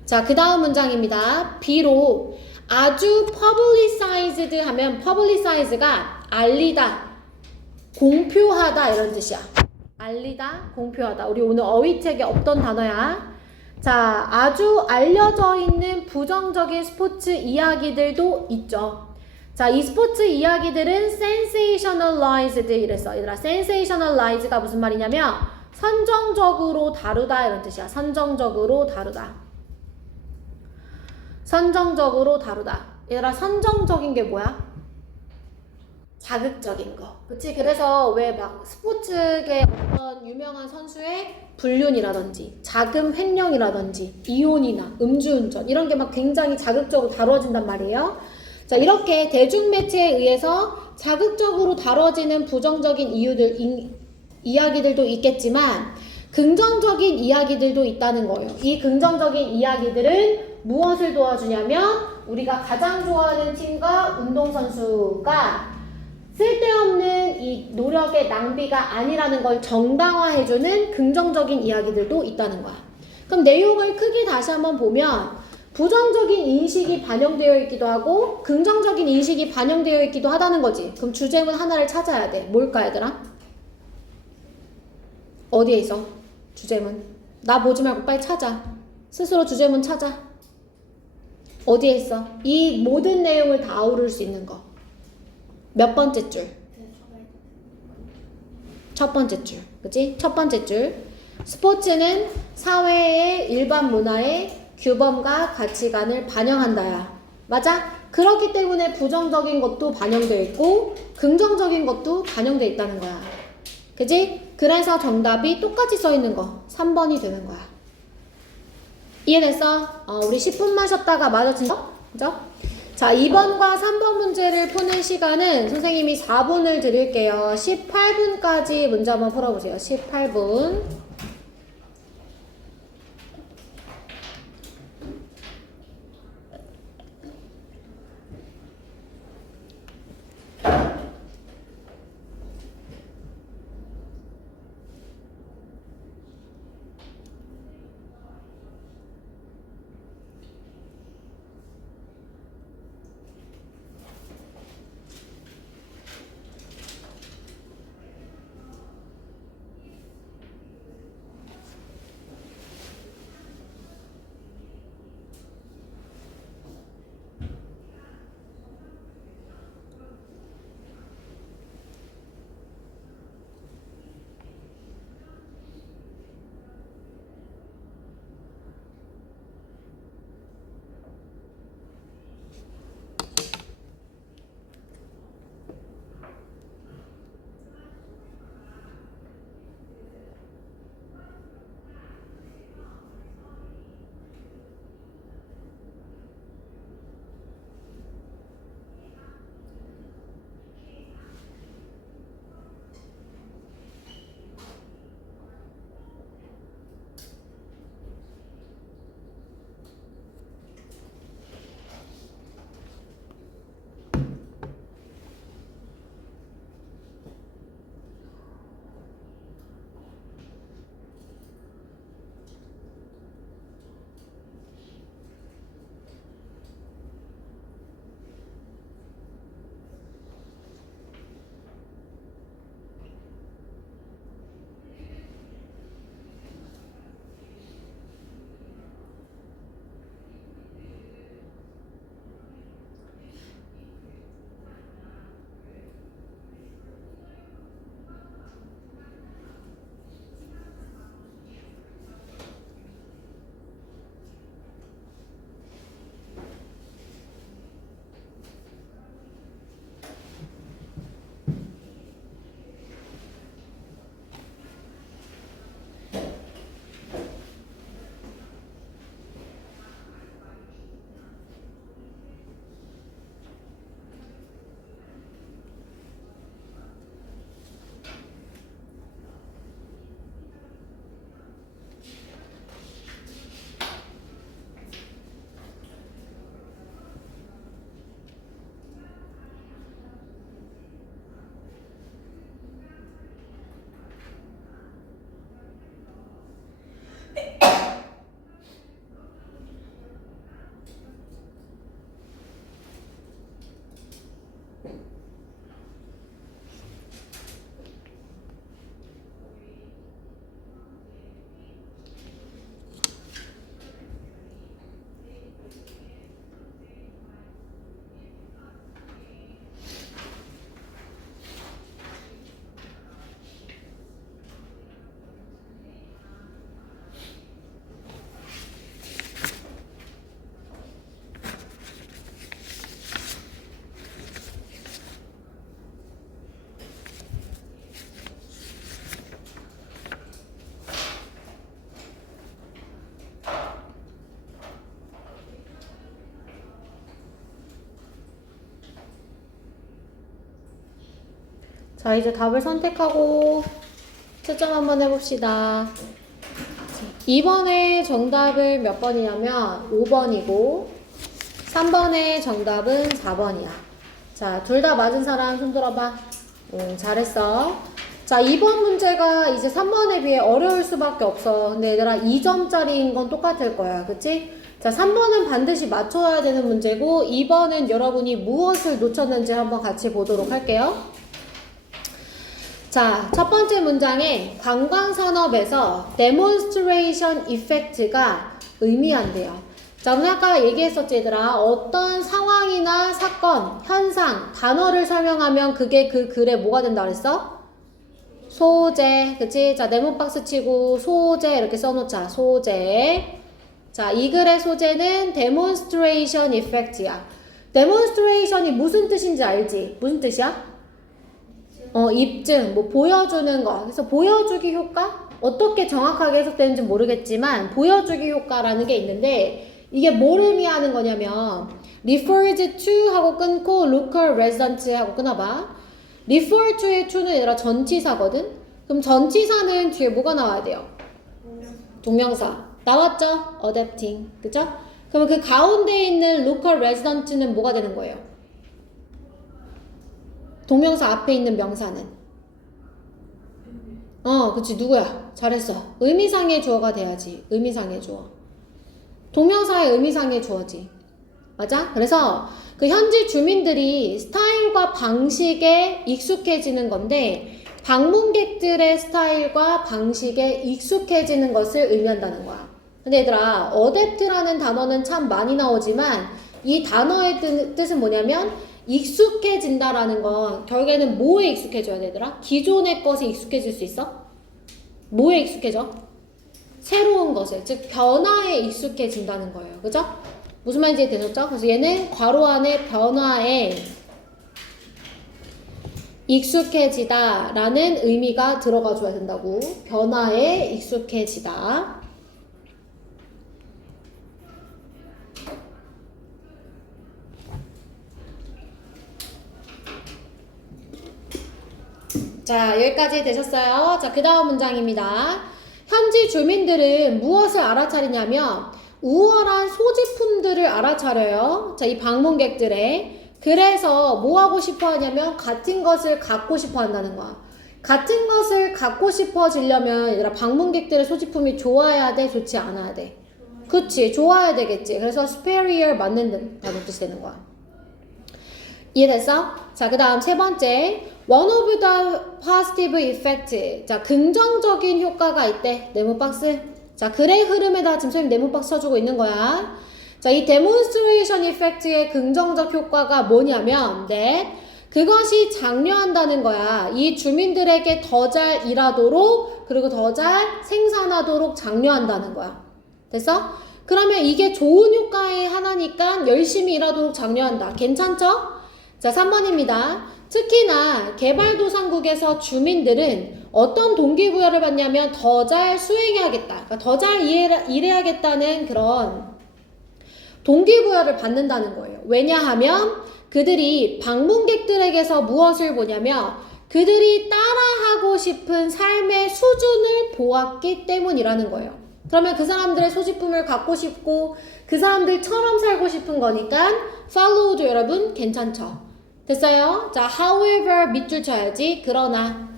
자, 그 다음 문장입니다. 비록 아주 publicized 하면 publicize가 알리다, 공표하다 이런 뜻이야. 알리다, 공표하다. 우리 오늘 어휘책에 없던 단어야. 자, 아주 알려져 있는 부정적인 스포츠 이야기들도 있죠. 자, 이 스포츠 이야기들은 sensationalized 이랬어. 얘들아, sensationalize가 무슨 말이냐면 선정적으로 다루다 이런 뜻이야. 선정적으로 다루다. 선정적으로 다루다. 얘들아, 선정적인 게 뭐야? 자극적인 거. 그치? 그래서 왜 막 스포츠계 어떤 유명한 선수의 불륜이라든지 자금 횡령이라든지 이혼이나 음주운전 이런 게 막 굉장히 자극적으로 다뤄진단 말이에요. 자, 이렇게 대중매체에 의해서 자극적으로 다뤄지는 부정적인 이야기들도 있겠지만 긍정적인 이야기들도 있다는 거예요. 이 긍정적인 이야기들은 무엇을 도와주냐면 우리가 가장 좋아하는 팀과 운동선수가 쓸데없는 이 노력의 낭비가 아니라는 걸 정당화해주는 긍정적인 이야기들도 있다는 거야. 그럼 내용을 크게 다시 한번 보면 부정적인 인식이 반영되어 있기도 하고 긍정적인 인식이 반영되어 있기도 하다는 거지. 그럼 주제문 하나를 찾아야 돼. 뭘까 얘들아? 어디에 있어? 주제문. 나 보지 말고 빨리 찾아. 스스로 주제문 찾아. 어디에 있어? 이 모든 내용을 다 아우를 수 있는 거. 몇 번째 줄? 첫 번째 줄. 그치? 첫 번째 줄. 스포츠는 사회의 일반 문화의 규범과 가치관을 반영한다야. 맞아? 그렇기 때문에 부정적인 것도 반영되어 있고 긍정적인 것도 반영되어 있다는 거야. 그치? 그래서 정답이 똑같이 써 있는 거 3번이 되는 거야. 이해됐어? 우리 10분만 쉬었다가 마주친 거? 그죠? 자, 2번과 3번 문제를 푸는 시간은 선생님이 4분을 드릴게요. 18분까지 문제 한번 풀어보세요. 18분. 자, 이제 답을 선택하고 채점 한번 해봅시다. 2번의 정답을 몇 번이냐면 5번이고 3번의 정답은 4번이야. 자, 자, 둘 다 맞은 사람 손 들어봐. 잘했어. 자, 2번 문제가 이제 3번에 비해 어려울 수밖에 없어. 근데 얘들아 2점짜리인 건 똑같을 거야. 그치? 자, 3번은 반드시 맞춰야 되는 문제고 2번은 여러분이 무엇을 놓쳤는지 한번 같이 보도록 할게요. 자, 첫 번째 문장에 관광산업에서 demonstration effect가 의미한대요. 자, 오늘 아까 얘기했었지 얘들아. 어떤 상황이나 사건, 현상, 단어를 설명하면 그게 그 글에 뭐가 된다 그랬어? 소재, 그치? 자, 네모박스 치고 소재 이렇게 써놓자. 소재. 자, 이 글의 소재는 demonstration effect야. demonstration이 무슨 뜻인지 알지? 무슨 뜻이야? 입증, 뭐 보여주는 거. 그래서 보여주기 효과? 어떻게 정확하게 해석되는지 모르겠지만 보여주기 효과라는 게 있는데 이게 뭘 의미하는 거냐면 refers to 하고 끊고 local resident 하고 끊어봐. refer to의 to는 얘들아 전치사거든? 그럼 전치사는 뒤에 뭐가 나와야 돼요? 동명사. 나왔죠? adapting. 그죠? 그럼 그 가운데 있는 local resident는 뭐가 되는 거예요? 동명사 앞에 있는 명사는? 그치. 누구야? 잘했어. 의미상의 주어가 돼야지. 의미상의 주어. 동명사의 의미상의 주어지. 맞아? 그래서 그 현지 주민들이 스타일과 방식에 익숙해지는 건데 방문객들의 스타일과 방식에 익숙해지는 것을 의미한다는 거야. 근데 얘들아, 어댑트라는 단어는 참 많이 나오지만 이 단어의 뜻은 뭐냐면 익숙해진다라는 건 결국에는 뭐에 익숙해져야 되더라? 기존의 것에 익숙해질 수 있어? 뭐에 익숙해져? 새로운 것에, 즉 변화에 익숙해진다는 거예요. 그죠? 무슨 말인지 되셨죠? 그래서 얘는 괄호 안에 변화에 익숙해지다 라는 의미가 들어가 줘야 된다고. 변화에 익숙해지다. 자, 여기까지 되셨어요? 자, 그 다음 문장입니다. 현지 주민들은 무엇을 알아차리냐면 우월한 소지품들을 알아차려요. 자, 이 방문객들의. 그래서 뭐 하고 싶어 하냐면 같은 것을 갖고 싶어 한다는 거야. 같은 것을 갖고 싶어지려면 얘들아 방문객들의 소지품이 좋아야 돼? 좋지 않아야 돼? 그치, 좋아야 되겠지. 그래서 superior 맞는다는 뜻이 되는 거야. 이해됐어? 자, 그 다음 세 번째. One of the positive effect. 자, 긍정적인 효과가 있대. 네모박스. 자, 글의 흐름에다 지금 선생님 네모박스 쳐주고 있는 거야. 자, 이 demonstration effect의 긍정적 효과가 뭐냐면, 그것이 장려한다는 거야. 이 주민들에게 더 잘 일하도록, 그리고 더 잘 생산하도록 장려한다는 거야. 됐어? 그러면 이게 좋은 효과의 하나니까 열심히 일하도록 장려한다. 괜찮죠? 자, 3번입니다. 특히나 개발도상국에서 주민들은 어떤 동기부여를 받냐면 더 잘 수행해야겠다. 그러니까 더 잘 일해야겠다는 그런 동기부여를 받는다는 거예요. 왜냐하면 그들이 방문객들에게서 무엇을 보냐면 그들이 따라하고 싶은 삶의 수준을 보았기 때문이라는 거예요. 그러면 그 사람들의 소지품을 갖고 싶고 그 사람들처럼 살고 싶은 거니까 follow도 여러분 괜찮죠? 됐어요? 자, however 밑줄 쳐야지. 그러나.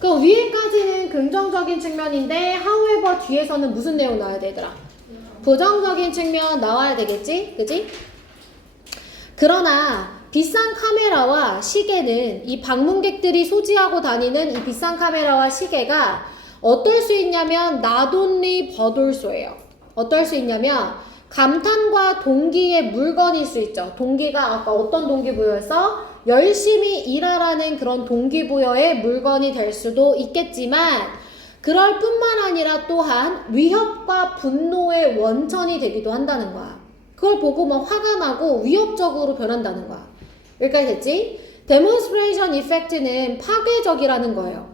그 위에까지는 긍정적인 측면인데 however 뒤에서는 무슨 내용 나와야 되더라? 부정적인 측면 나와야 되겠지? 그지? 그러나 비싼 카메라와 시계는 이 방문객들이 소지하고 다니는 이 비싼 카메라와 시계가 어떨 수 있냐면 not only but also예요. 어떨 수 있냐면 감탄과 동기의 물건일 수 있죠. 동기가 아까 어떤 동기부여였어? 열심히 일하라는 그런 동기부여의 물건이 될 수도 있겠지만 그럴 뿐만 아니라 또한 위협과 분노의 원천이 되기도 한다는 거야. 그걸 보고 막 화가 나고 위협적으로 변한다는 거야. 여기까지 됐지? demonstration effect는 파괴적이라는 거예요.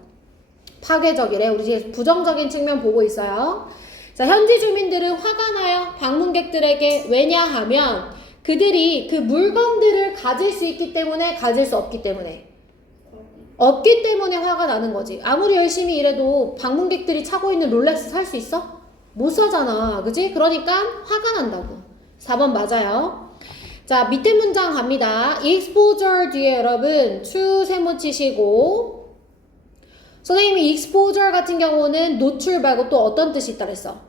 파괴적이래. 우리 지금 부정적인 측면 보고 있어요. 자, 현지 주민들은 화가 나요. 방문객들에게. 왜냐하면 그들이 그 물건들을 가질 수 있기 때문에 가질 수 없기 때문에. 없기 때문에 화가 나는 거지. 아무리 열심히 일해도 방문객들이 차고 있는 롤렉스 살 수 있어? 못 사잖아. 그지? 그러니까 화가 난다고. 4번 맞아요. 자, 밑에 문장 갑니다. exposure 뒤에 여러분 to 세모 치시고 선생님이 exposure 같은 경우는 노출 말고 또 어떤 뜻이 있다 그랬어?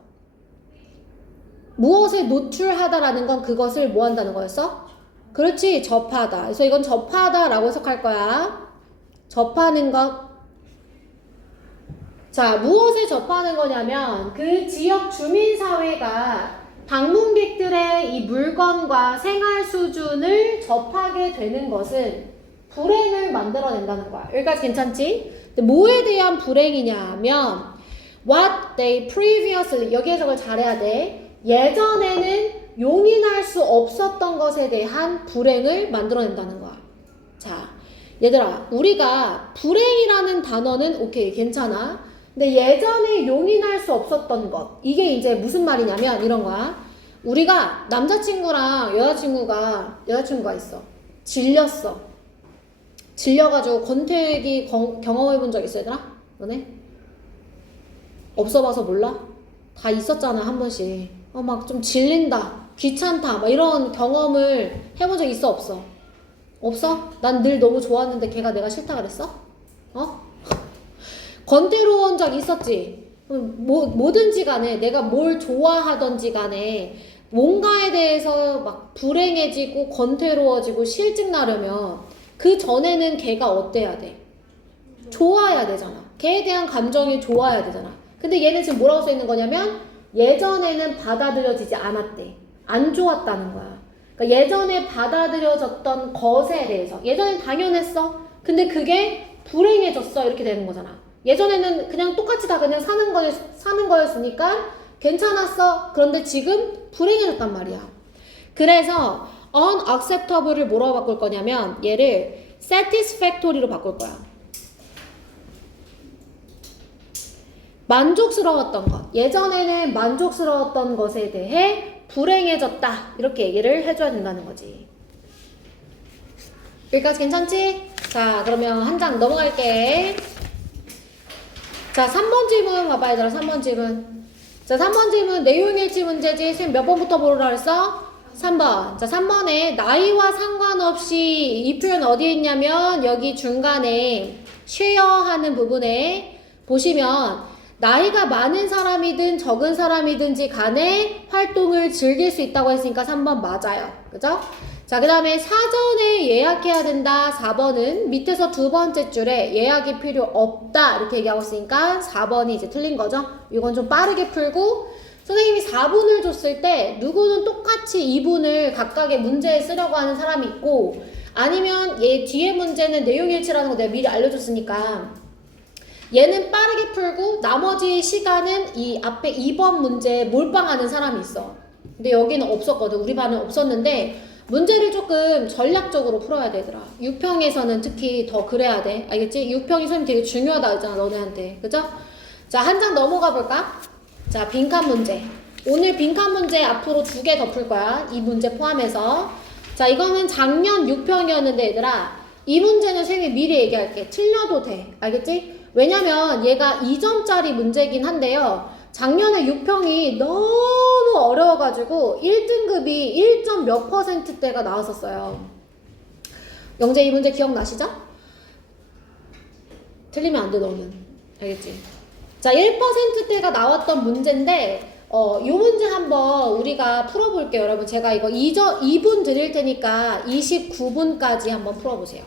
무엇에 노출하다라는 건 그것을 뭐 한다는 거였어? 그렇지, 접하다. 그래서 이건 접하다라고 해석할 거야. 접하는 것. 자, 무엇에 접하는 거냐면 그 지역 주민사회가 방문객들의 이 물건과 생활 수준을 접하게 되는 것은 불행을 만들어낸다는 거야. 여기까지 괜찮지? 근데 뭐에 대한 불행이냐면 what they previously, 여기 해석을 잘해야 돼. 예전에는 용인할 수 없었던 것에 대한 불행을 만들어낸다는 거야. 자, 얘들아, 우리가 불행이라는 단어는 오케이, 괜찮아. 근데 예전에 용인할 수 없었던 것, 이게 이제 무슨 말이냐면 이런 거야. 우리가 남자친구랑 여자친구가 있어. 질려가지고 권태기 경험해본 적 있어, 얘들아? 너네? 없어봐서 몰라? 다 있었잖아, 한 번씩. 막 좀 질린다, 귀찮다, 막 이런 경험을 해본 적 있어, 없어? 없어? 난 늘 너무 좋았는데 걔가 내가 싫다 그랬어? 권태로운 적 있었지? 뭐든지 간에 내가 뭘 좋아하던지 간에 뭔가에 대해서 막 불행해지고 권태로워지고 실증 나려면 그 전에는 걔가 어때야 돼? 좋아야 되잖아. 걔에 대한 감정이 좋아야 되잖아. 근데 얘는 지금 뭐라고 써 있는 거냐면 예전에는 받아들여지지 않았대. 안 좋았다는 거야. 그러니까 예전에 받아들여졌던 것에 대해서 예전엔 당연했어. 근데 그게 불행해졌어. 이렇게 되는 거잖아. 예전에는 그냥 똑같이 다 그냥 사는 거였으니까 괜찮았어. 그런데 지금 불행해졌단 말이야. 그래서 unacceptable을 뭐라고 바꿀 거냐면 얘를 satisfactory로 바꿀 거야. 만족스러웠던 것. 예전에는 만족스러웠던 것에 대해 불행해졌다. 이렇게 얘기를 해줘야 된다는 거지. 여기까지 괜찮지? 자, 그러면 한 장 넘어갈게. 자, 3번 질문 봐봐, 얘들아. 3번 질문. 자, 3번 질문 내용일치 문제지. 선생님 몇 번부터 보라 그랬어? 3번. 자, 3번에 나이와 상관없이 이 표현 어디에 있냐면 여기 중간에 쉐어하는 부분에 보시면 나이가 많은 사람이든 적은 사람이든지 간에 활동을 즐길 수 있다고 했으니까 3번 맞아요. 그죠? 자, 그 다음에 사전에 예약해야 된다. 4번은 밑에서 두 번째 줄에 예약이 필요 없다. 이렇게 얘기하고 있으니까 4번이 이제 틀린 거죠. 이건 좀 빠르게 풀고 선생님이 4분을 줬을 때 누구는 똑같이 2분을 각각의 문제에 쓰려고 하는 사람이 있고 아니면 얘 뒤에 문제는 내용일치라는 거 내가 미리 알려줬으니까 얘는 빠르게 풀고 나머지 시간은 이 앞에 2번 문제에 몰빵하는 사람이 있어. 근데 여기는 없었거든. 우리 반은 없었는데 문제를 조금 전략적으로 풀어야 되더라. 유평에서는 특히 더 그래야 돼. 알겠지? 유평이 선생님 되게 중요하다 했잖아, 너네한테. 그죠? 자, 한 장 넘어가 볼까? 자, 빈칸 문제. 오늘 빈칸 문제 앞으로 2개 더 풀 거야. 이 문제 포함해서. 자, 이거는 작년 6평이었는데 얘들아, 이 문제는 선생님이 미리 얘기할게. 틀려도 돼. 알겠지? 왜냐면 얘가 2점짜리 문제긴 한데요. 작년에 6평이 너무 어려워가지고 1등급이 1점 몇 %대가 나왔었어요. 영재 이 문제 기억나시죠? 틀리면 안 돼, 너는. 알겠지? 자, 1%대가 나왔던 문제인데 이 문제 한번 우리가 풀어볼게요. 여러분, 제가 이거 2분 드릴 테니까 29분까지 한번 풀어보세요.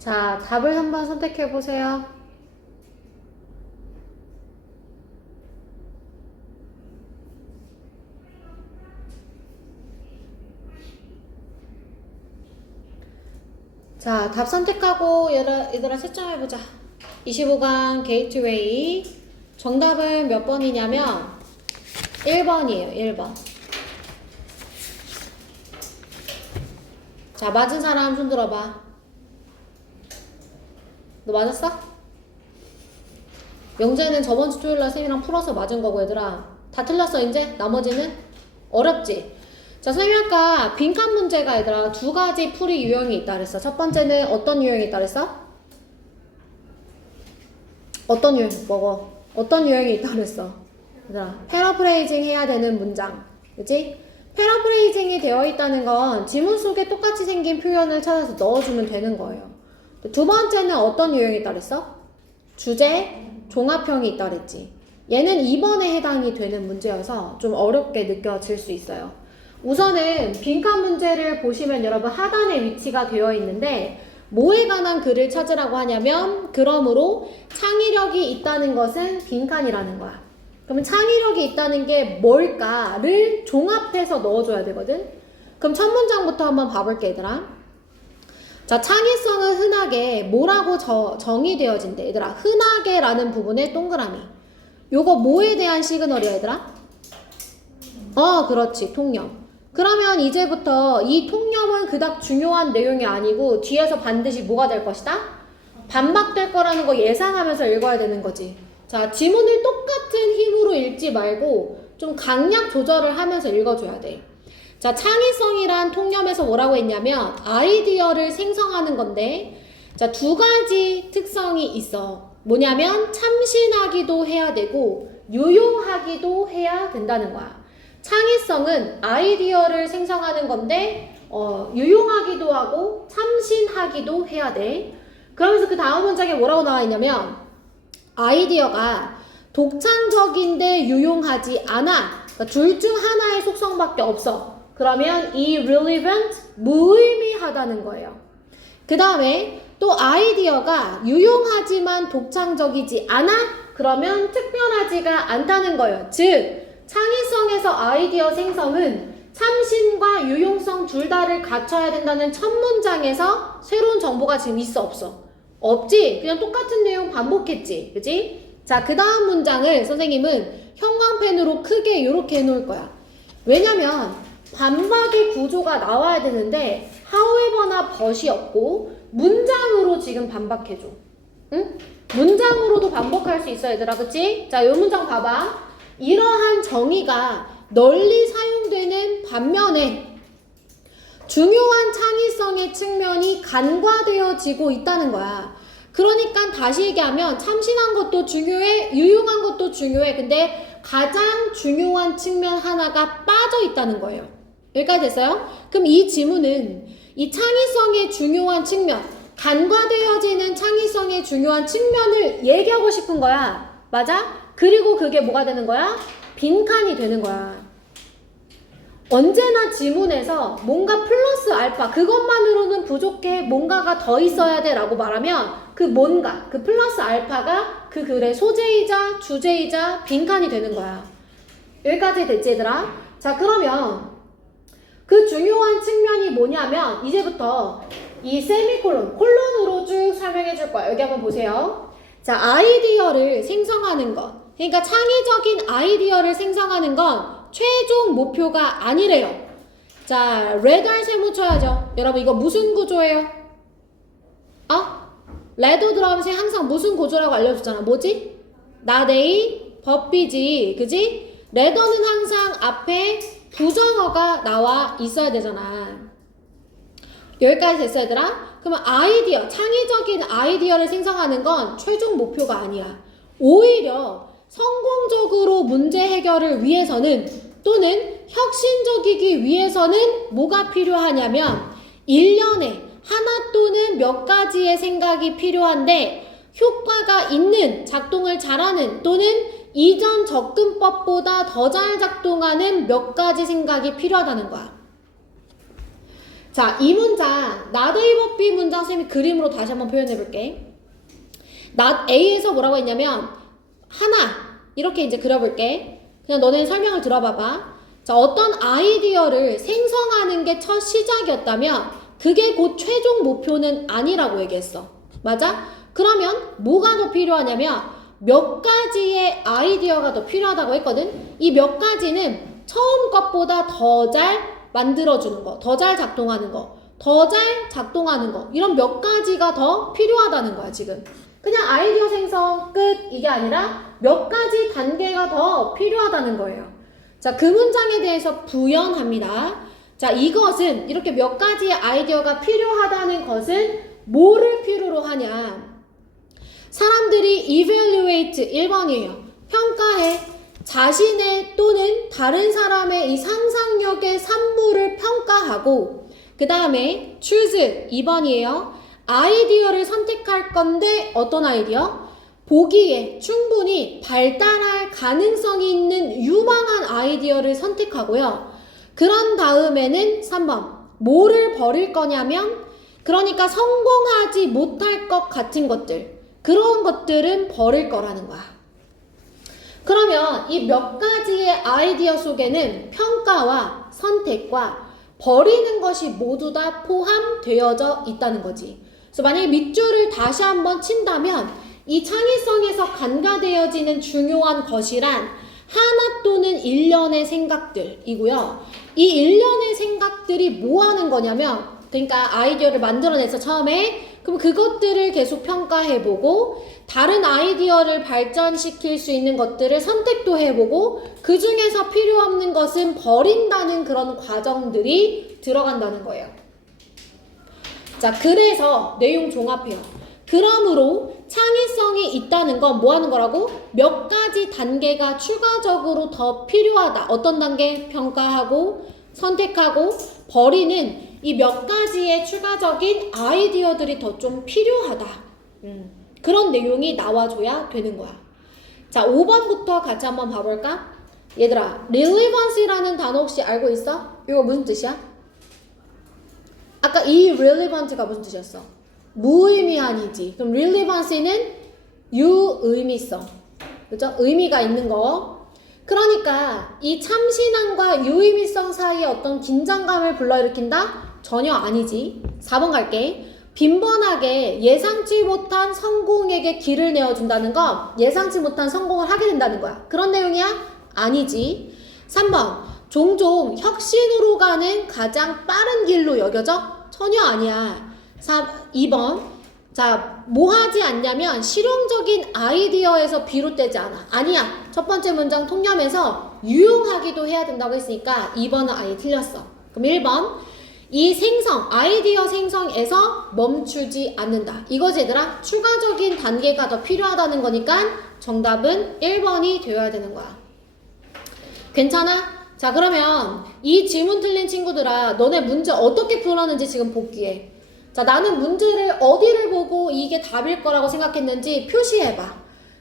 자, 답을 한번 선택해 보세요. 자, 답 선택하고 얘들아 채점해보자. 25강 게이트웨이 정답은 몇 번이냐면 1번이에요. 1번. 자, 맞은 사람 손 들어봐. 너 맞았어? 영재는 저번주 토요일날 쌤이랑 풀어서 맞은 거고 얘들아 다 틀렸어. 이제 나머지는 어렵지? 자, 선생님 아까 빈칸 문제가 얘들아 두 가지 풀이 유형이 있다 그랬어. 첫 번째는 어떤 유형이 있다 그랬어? 어떤 유형? 먹어. 어떤 유형이 있다 그랬어? 얘들아 패러프레이징 해야 되는 문장, 그치? 패러프레이징이 되어 있다는 건 지문 속에 똑같이 생긴 표현을 찾아서 넣어주면 되는 거예요. 두 번째는 어떤 유형이 있다 그랬어? 주제, 종합형이 있다 그랬지. 얘는 2번에 해당이 되는 문제여서 좀 어렵게 느껴질 수 있어요. 우선은 빈칸 문제를 보시면 여러분 하단에 위치가 되어 있는데 뭐에 관한 글을 찾으라고 하냐면 그러므로 창의력이 있다는 것은 빈칸이라는 거야. 그러면 창의력이 있다는 게 뭘까를 종합해서 넣어줘야 되거든. 그럼 첫 문장부터 한번 봐볼게 얘들아. 자, 창의성은 흔하게 뭐라고 정의되어진대 얘들아. 흔하게 라는 부분에 동그라미. 요거 뭐에 대한 시그널이야 얘들아? 그렇지, 통념. 그러면 이제부터 이 통념은 그닥 중요한 내용이 아니고 뒤에서 반드시 뭐가 될 것이다? 반박될 거라는 거 예상하면서 읽어야 되는 거지. 자, 지문을 똑같은 힘으로 읽지 말고 좀 강약 조절을 하면서 읽어줘야 돼. 자, 창의성이란 통념에서 뭐라고 했냐면 아이디어를 생성하는 건데, 자, 두 가지 특성이 있어. 뭐냐면 참신하기도 해야 되고 유용하기도 해야 된다는 거야. 창의성은 아이디어를 생성하는 건데 유용하기도 하고 참신하기도 해야 돼. 그러면서 그 다음 문장에 뭐라고 나와 있냐면 아이디어가 독창적인데 유용하지 않아. 그러니까 둘 중 하나의 속성밖에 없어. 그러면 irrelevant, 무의미하다는 거예요. 그 다음에 또 아이디어가 유용하지만 독창적이지 않아? 그러면 특별하지가 않다는 거예요. 즉 창의성에서 아이디어 생성은 참신과 유용성 둘 다를 갖춰야 된다는 첫 문장에서 새로운 정보가 지금 있어 없어? 없지? 그냥 똑같은 내용 반복했지, 그치? 자, 그 다음 문장을 선생님은 형광펜으로 크게 이렇게 해놓을 거야. 왜냐면 반박의 구조가 나와야 되는데 however나 but이 없고 문장으로 지금 반박해줘. 응? 문장으로도 반복할 수 있어 얘들아, 그치? 자, 요 문장 봐봐. 이러한 정의가 널리 사용되는 반면에 중요한 창의성의 측면이 간과되어지고 있다는 거야. 그러니까 다시 얘기하면 참신한 것도 중요해, 유용한 것도 중요해. 근데 가장 중요한 측면 하나가 빠져 있다는 거예요. 여기까지 됐어요? 그럼 이 지문은 이 창의성의 중요한 측면, 간과되어지는 창의성의 중요한 측면을 얘기하고 싶은 거야. 맞아? 그리고 그게 뭐가 되는 거야? 빈칸이 되는 거야. 언제나 지문에서 뭔가 플러스 알파, 그것만으로는 부족해, 뭔가가 더 있어야 돼 라고 말하면 그 뭔가, 그 플러스 알파가 그 글의 소재이자 주제이자 빈칸이 되는 거야. 여기까지 됐지 얘들아? 자, 그러면 그 중요한 측면이 뭐냐면 이제부터 이 세미콜론, 콜론으로 쭉 설명해 줄 거야. 여기 한번 보세요. 자, 아이디어를 생성하는 것. 그러니까 창의적인 아이디어를 생성하는 건 최종 목표가 아니래요. 자, 레더 세모 쳐야죠. 여러분 이거 무슨 구조예요? 레더 들어가면서 항상 무슨 구조라고 알려줬잖아. 뭐지? 나데이 법비지. 그지? 레더는 항상 앞에 부정어가 나와 있어야 되잖아. 여기까지 됐어 얘들아? 그러면 아이디어, 창의적인 아이디어를 생성하는 건 최종 목표가 아니야. 오히려 성공적으로 문제 해결을 위해서는 또는 혁신적이기 위해서는 뭐가 필요하냐면 1년에 하나 또는 몇 가지의 생각이 필요한데 효과가 있는, 작동을 잘하는 또는 이전 접근법보다 더 잘 작동하는 몇 가지 생각이 필요하다는 거야. 자, 이 문장 not A but B 문장 쌤이 그림으로 다시 한번 표현해 볼게. not A에서 뭐라고 했냐면 하나 이렇게 이제 그려볼게. 그냥 너네 설명을 들어봐봐. 자, 어떤 아이디어를 생성하는 게 첫 시작이었다면 그게 곧 최종 목표는 아니라고 얘기했어. 맞아? 그러면 뭐가 더 필요하냐면 몇 가지의 아이디어가 더 필요하다고 했거든. 이 몇 가지는 처음 것보다 더 잘 만들어주는 거, 더 잘 작동하는 거, 더 잘 작동하는 거, 이런 몇 가지가 더 필요하다는 거야 지금. 그냥 아이디어 생성 끝 이게 아니라 몇 가지 단계가 더 필요하다는 거예요. 자, 그 문장에 대해서 부연합니다. 자, 이것은 이렇게 몇 가지의 아이디어가 필요하다는 것은 뭐를 필요로 하냐? 사람들이 evaluate 1번이에요. 평가해. 자신의 또는 다른 사람의 이 상상력의 산물을 평가하고 그 다음에 choose 2번이에요. 아이디어를 선택할 건데 어떤 아이디어? 보기에 충분히 발달할 가능성이 있는 유망한 아이디어를 선택하고요. 그런 다음에는 3번 뭐를 버릴 거냐면 그러니까 성공하지 못할 것 같은 것들 그런 것들은 버릴 거라는 거야. 그러면 이 몇 가지의 아이디어 속에는 평가와 선택과 버리는 것이 모두 다 포함되어져 있다는 거지. 그래서 만약에 밑줄을 다시 한번 친다면 이 창의성에서 간과되어지는 중요한 것이란 하나 또는 일련의 생각들이고요. 이 일련의 생각들이 뭐 하는 거냐면 그러니까 아이디어를 만들어내서 처음에 그럼 그것들을 계속 평가해보고 다른 아이디어를 발전시킬 수 있는 것들을 선택도 해보고 그 중에서 필요 없는 것은 버린다는 그런 과정들이 들어간다는 거예요. 자, 그래서 내용 종합해요. 그러므로 창의성이 있다는 건 뭐 하는 거라고? 몇 가지 단계가 추가적으로 더 필요하다. 어떤 단계? 평가하고 선택하고 버리는 이 몇 가지의 추가적인 아이디어들이 더 좀 필요하다. 그런 내용이 나와줘야 되는 거야. 자, 5번부터 같이 한번 봐볼까? 얘들아, relevance라는 단어 혹시 알고 있어? 이거 무슨 뜻이야? 아까 이 relevant가 무슨 뜻이었어? 무의미한이지. 그럼 relevance는 유의미성. 그죠? 의미가 있는 거. 그러니까 이 참신함과 유의미성 사이에 어떤 긴장감을 불러일으킨다? 전혀 아니지. 4번 갈게. 빈번하게 예상치 못한 성공에게 길을 내어준다는 건 예상치 못한 성공을 하게 된다는 거야. 그런 내용이야? 아니지. 3번. 종종 혁신으로 가는 가장 빠른 길로 여겨져? 전혀 아니야. 2번. 자, 뭐 하지 않냐면 실용적인 아이디어에서 비롯되지 않아. 아니야. 첫 번째 문장 통념에서 유용하기도 해야 된다고 했으니까 2번은 아예 틀렸어. 그럼 1번. 이 생성, 아이디어 생성에서 멈추지 않는다. 이거지 얘들아? 추가적인 단계가 더 필요하다는 거니까 정답은 1번이 되어야 되는 거야. 괜찮아? 자, 그러면 이 질문 틀린 친구들아, 너네 문제 어떻게 풀었는지 지금 복귀해. 자, 나는 문제를 어디를 보고 이게 답일 거라고 생각했는지 표시해봐.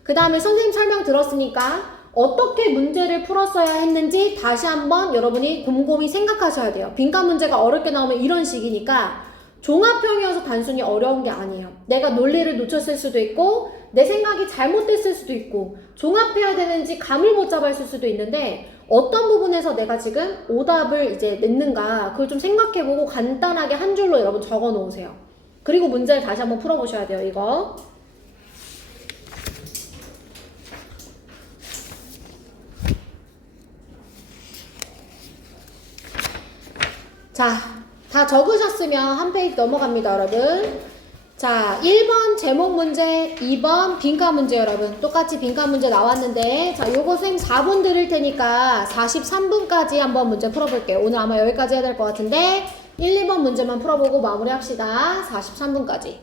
그 다음에 선생님 설명 들었으니까 어떻게 문제를 풀었어야 했는지 다시 한번 여러분이 곰곰이 생각하셔야 돼요. 빈칸 문제가 어렵게 나오면 이런 식이니까 종합형이어서 단순히 어려운 게 아니에요. 내가 논리를 놓쳤을 수도 있고 내 생각이 잘못됐을 수도 있고 종합해야 되는지 감을 못 잡았을 수도 있는데 어떤 부분에서 내가 지금 오답을 이제 냈는가 그걸 좀 생각해보고 간단하게 한 줄로 여러분 적어 놓으세요. 그리고 문제를 다시 한번 풀어보셔야 돼요. 이거 자, 다 적으셨으면 한 페이지 넘어갑니다, 여러분. 자, 1번 제목 문제, 2번 빈칸 문제 여러분. 똑같이 빈칸 문제 나왔는데 자, 요거 선생님 4분 드릴 테니까 43분까지 한번 문제 풀어볼게요. 오늘 아마 여기까지 해야 될 것 같은데 1, 2번 문제만 풀어보고 마무리합시다. 43분까지.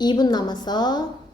2분 남았어.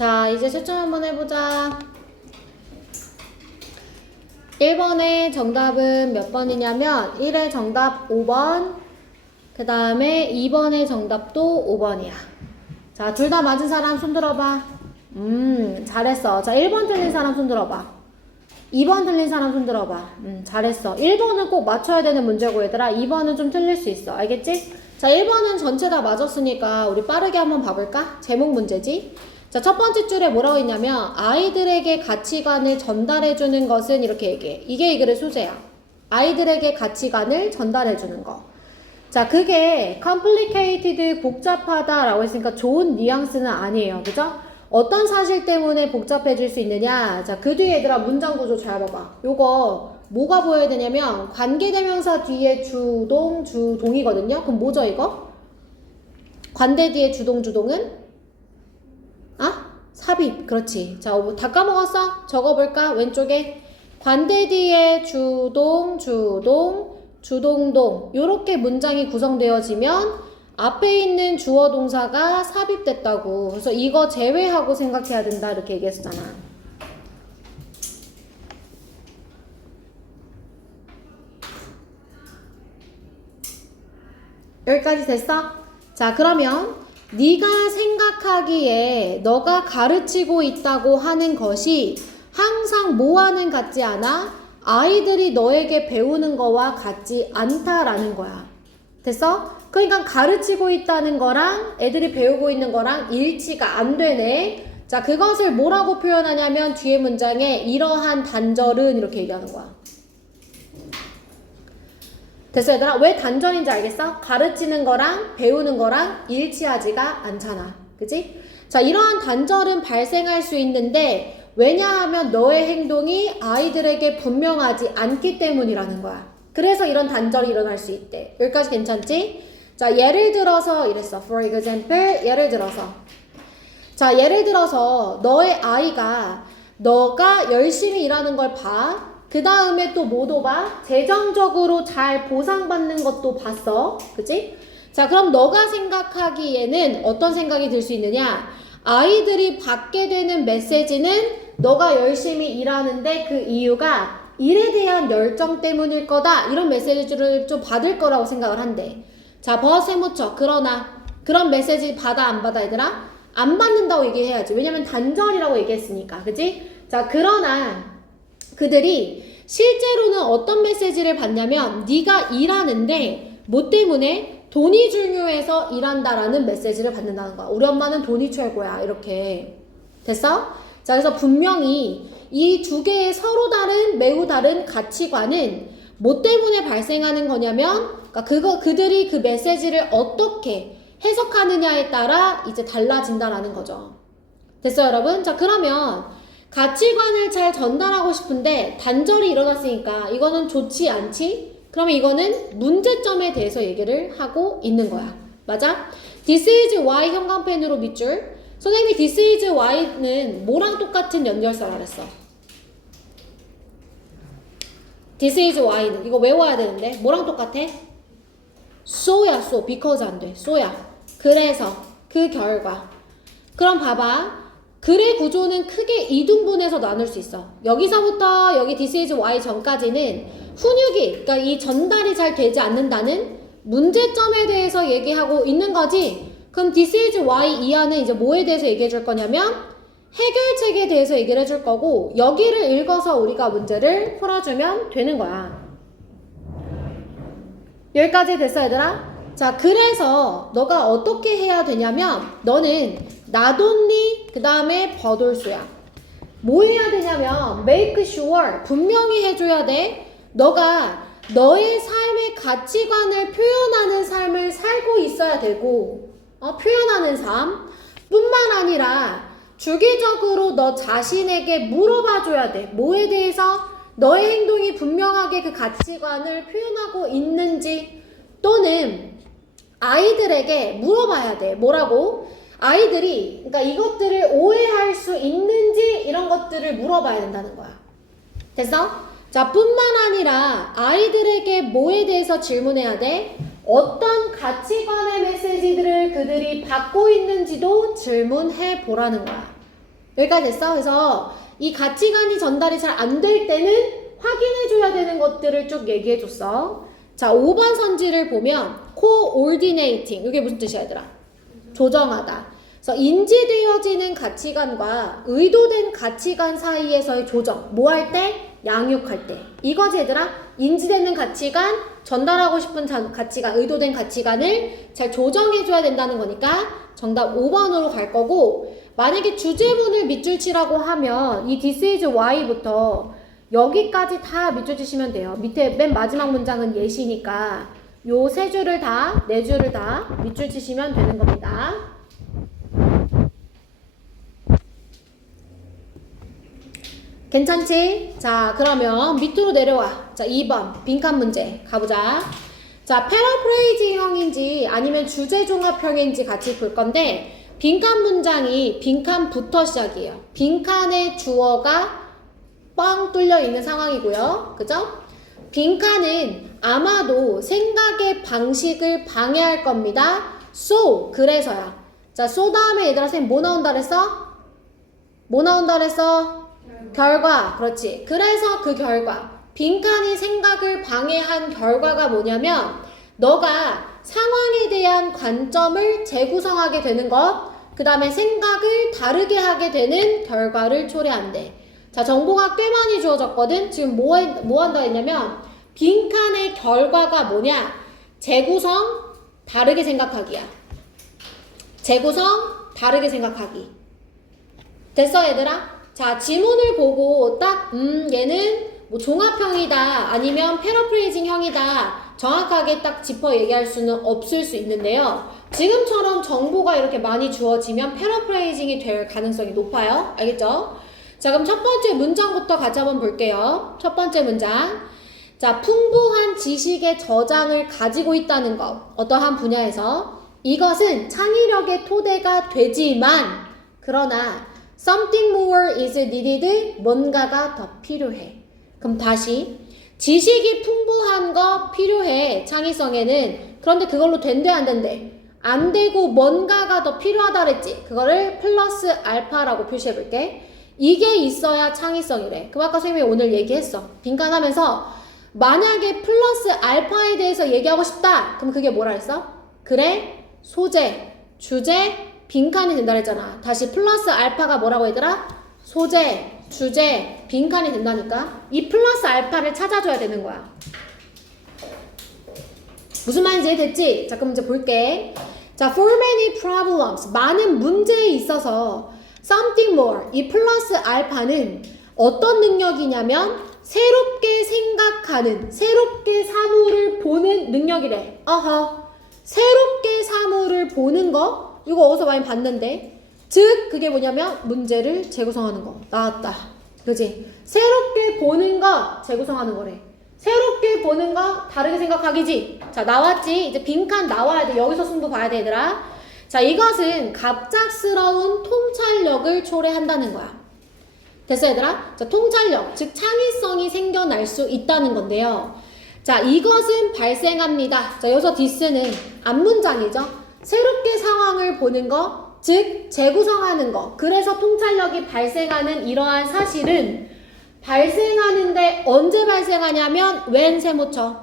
자, 이제 채점 한번 해보자. 1번의 정답은 몇 번이냐면 1의 정답 5번, 그 다음에 2번의 정답도 5번이야. 자, 둘 다 맞은 사람 손 들어봐. 잘했어. 자, 1번 틀린 사람 손 들어봐. 2번 틀린 사람 손 들어봐. 잘했어. 1번은 꼭 맞춰야 되는 문제고 얘들아, 2번은 좀 틀릴 수 있어. 알겠지? 자, 1번은 전체 다 맞았으니까 우리 빠르게 한번 봐볼까? 제목 문제지? 자, 첫 번째 줄에 뭐라고 했냐면 아이들에게 가치관을 전달해주는 것은 이렇게 얘기해. 이게 이 글의 소재야. 아이들에게 가치관을 전달해주는 거. 자, 그게 complicated, 복잡하다라고 했으니까 좋은 뉘앙스는 아니에요. 그죠? 어떤 사실 때문에 복잡해질 수 있느냐. 자, 그 뒤에 얘들아 문장 구조 잘 봐봐. 요거 뭐가 보여야 되냐면 관계대명사 뒤에 주동, 주동이거든요. 그럼 뭐죠 이거? 관대 뒤에 주동, 주동은? 삽입. 그렇지. 자, 다 까먹었어? 적어볼까? 왼쪽에 관대 뒤에 주동, 주동, 주동동 요렇게 문장이 구성되어지면 앞에 있는 주어 동사가 삽입됐다고. 그래서 이거 제외하고 생각해야 된다 이렇게 얘기했었잖아. 여기까지 됐어? 자, 그러면 네가 생각하기에 너가 가르치고 있다고 하는 것이 항상 뭐와는 같지 않아? 아이들이 너에게 배우는 거와 같지 않다라는 거야. 됐어? 그러니까 가르치고 있다는 거랑 애들이 배우고 있는 거랑 일치가 안 되네. 자, 그것을 뭐라고 표현하냐면 뒤에 문장에 이러한 단절은 이렇게 얘기하는 거야. 됐어 얘들아? 왜 단절인지 알겠어? 가르치는 거랑 배우는 거랑 일치하지가 않잖아. 그치? 자, 이러한 단절은 발생할 수 있는데 왜냐하면 너의 행동이 아이들에게 분명하지 않기 때문이라는 거야. 그래서 이런 단절이 일어날 수 있대. 여기까지 괜찮지? 자, 예를 들어서 이랬어. For example, 예를 들어서. 자, 예를 들어서 너의 아이가 너가 열심히 일하는 걸 봐. 그 다음에 또 뭐도 봐? 재정적으로 잘 보상받는 것도 봤어. 그치? 자, 그럼 너가 생각하기에는 어떤 생각이 들 수 있느냐? 아이들이 받게 되는 메시지는 너가 열심히 일하는데 그 이유가 일에 대한 열정 때문일 거다. 이런 메시지를 좀 받을 거라고 생각을 한대. 자, 버스에 묻혀. 그러나 그런 메시지 받아 안 받아 얘들아? 안 받는다고 얘기해야지. 왜냐면 단절이라고 얘기했으니까. 그치? 자, 그러나 그들이 실제로는 어떤 메시지를 받냐면 네가 일하는데 뭐 때문에? 돈이 중요해서 일한다라는 메시지를 받는다는 거야. 우리 엄마는 돈이 최고야. 이렇게. 됐어? 자, 그래서 분명히 이 두 개의 서로 다른, 매우 다른 가치관은 뭐 때문에 발생하는 거냐면, 그러니까 그들이 그 메시지를 어떻게 해석하느냐에 따라 이제 달라진다라는 거죠. 됐어요, 여러분? 자, 그러면 가치관을 잘 전달하고 싶은데 단절이 일어났으니까 이거는 좋지 않지? 그러면 이거는 문제점에 대해서 얘기를 하고 있는 거야. 맞아? This is why 형광펜으로 밑줄. 선생님이 this is why는 뭐랑 똑같은 연결사라 그랬어? This is why는 이거 외워야 되는데 뭐랑 똑같아? so야, so. because 안 돼. so야. 그래서 그 결과. 그럼 봐봐. 글의 구조는 크게 이등분해서 나눌 수 있어. 여기서부터 여기 this is why 전까지는 훈육이, 그러니까 이 전달이 잘 되지 않는다는 문제점에 대해서 얘기하고 있는 거지. 그럼 this is why 이하는 이제 뭐에 대해서 얘기해 줄 거냐면 해결책에 대해서 얘기를 해줄 거고 여기를 읽어서 우리가 문제를 풀어주면 되는 거야. 여기까지 됐어 얘들아? 자, 그래서 너가 어떻게 해야 되냐면 너는 not only 그 다음에 but also야. 뭐 해야 되냐면 make sure 분명히 해줘야 돼. 너가 너의 삶의 가치관을 표현하는 삶을 살고 있어야 되고 표현하는 삶 뿐만 아니라 주기적으로 너 자신에게 물어봐줘야 돼. 뭐에 대해서 너의 행동이 분명하게 그 가치관을 표현하고 있는지 또는 아이들에게 물어봐야 돼. 뭐라고? 아이들이 그러니까 이것들을 오해할 수 있는지 이런 것들을 물어봐야 된다는 거야. 됐어? 자, 뿐만 아니라 아이들에게 뭐에 대해서 질문해야 돼? 어떤 가치관의 메시지들을 그들이 받고 있는지도 질문해 보라는 거야. 여기까지 됐어? 그래서 이 가치관이 전달이 잘 안 될 때는 확인해 줘야 되는 것들을 쭉 얘기해 줬어. 자, 5번 선지를 보면 coordinating 이게 무슨 뜻이야 얘들아? 조정하다. 그래서 인지되어지는 가치관과 의도된 가치관 사이에서의 조정. 뭐 할 때? 양육할 때. 이거지 얘들아? 인지되는 가치관, 전달하고 싶은 가치관, 의도된 가치관을 잘 조정해줘야 된다는 거니까 정답 5번으로 갈 거고 만약에 주제문을 밑줄 치라고 하면 이 this is why부터 여기까지 다 밑줄 치시면 돼요. 밑에 맨 마지막 문장은 예시니까 요 세 줄을 다, 네 줄을 다 밑줄 치시면 되는 겁니다. 괜찮지? 자, 그러면 밑으로 내려와. 자, 2번 빈칸 문제 가보자. 자, 패러프레이즈형인지 아니면 주제종합형인지 같이 볼 건데 빈칸 문장이 빈칸부터 시작이에요. 빈칸의 주어가 뻥 뚫려 있는 상황이고요. 그죠? 빈칸은 아마도 생각의 방식을 방해할 겁니다. So, 그래서야. 자, so 다음에 얘들아 선생님 뭐 나온다 그랬어? 뭐 나온다 그랬어? 결과. 그렇지. 그래서 그 결과. 빈칸이 생각을 방해한 결과가 뭐냐면 너가 상황에 대한 관점을 재구성하게 되는 것, 그 다음에 생각을 다르게 하게 되는 결과를 초래한대. 자, 정보가 꽤 많이 주어졌거든. 지금 뭐 한다 했냐면 빈칸의 결과가 뭐냐? 재구성, 다르게 생각하기야. 재구성, 다르게 생각하기. 됐어 얘들아? 자, 지문을 보고 딱 얘는 뭐 종합형이다 아니면 패러프레이징형이다 정확하게 딱 짚어 얘기할 수는 없을 수 있는데요. 지금처럼 정보가 이렇게 많이 주어지면 패러프레이징이 될 가능성이 높아요. 알겠죠? 자, 그럼 첫 번째 문장부터 같이 한번 볼게요. 첫 번째 문장. 자, 풍부한 지식의 저장을 가지고 있다는 것. 어떠한 분야에서 이것은 창의력의 토대가 되지만 그러나 Something more is needed. 뭔가가 더 필요해. 그럼 다시 지식이 풍부한 거 필요해. 창의성에는. 그런데 그걸로 된대 안 된대? 안 되고 뭔가가 더 필요하다 그랬지. 그거를 플러스 알파라고 표시해 볼게. 이게 있어야 창의성이래. 그럼 아까 선생님이 오늘 얘기했어. 빈칸하면서 만약에 플러스 알파에 대해서 얘기하고 싶다. 그럼 그게 뭐라 했어? 그래, 소재, 주제, 빈칸이 된다 그랬잖아. 다시 플러스 알파가 뭐라고 얘들아? 소재, 주제, 빈칸이 된다니까. 이 플러스 알파를 찾아줘야 되는 거야. 무슨 말인지 이해됐지? 자, 그럼 이제 볼게. 자, for many problems, 많은 문제에 있어서 something more, 이 플러스 알파는 어떤 능력이냐면 새롭게 생각하는, 새롭게 사물을 보는 능력이래. 새롭게 사물을 보는 거? 이거 어디서 많이 봤는데? 즉, 그게 뭐냐면 문제를 재구성하는 거. 나왔다. 그지? 새롭게 보는 거, 재구성하는 거래. 새롭게 보는 거, 다르게 생각하기지. 자, 나왔지? 이제 빈칸 나와야 돼. 여기서 승부 봐야 돼, 얘들아. 자, 이것은 갑작스러운 통찰력을 초래한다는 거야. 됐어, 얘들아? 자, 통찰력, 즉 창의성이 생겨날 수 있다는 건데요. 자, 이것은 발생합니다. 자, 여기서 디스는 앞문장이죠. 새롭게 상황을 보는 거, 즉 재구성하는 거. 그래서 통찰력이 발생하는 이러한 사실은 발생하는데 언제 발생하냐면 when 세모쳐.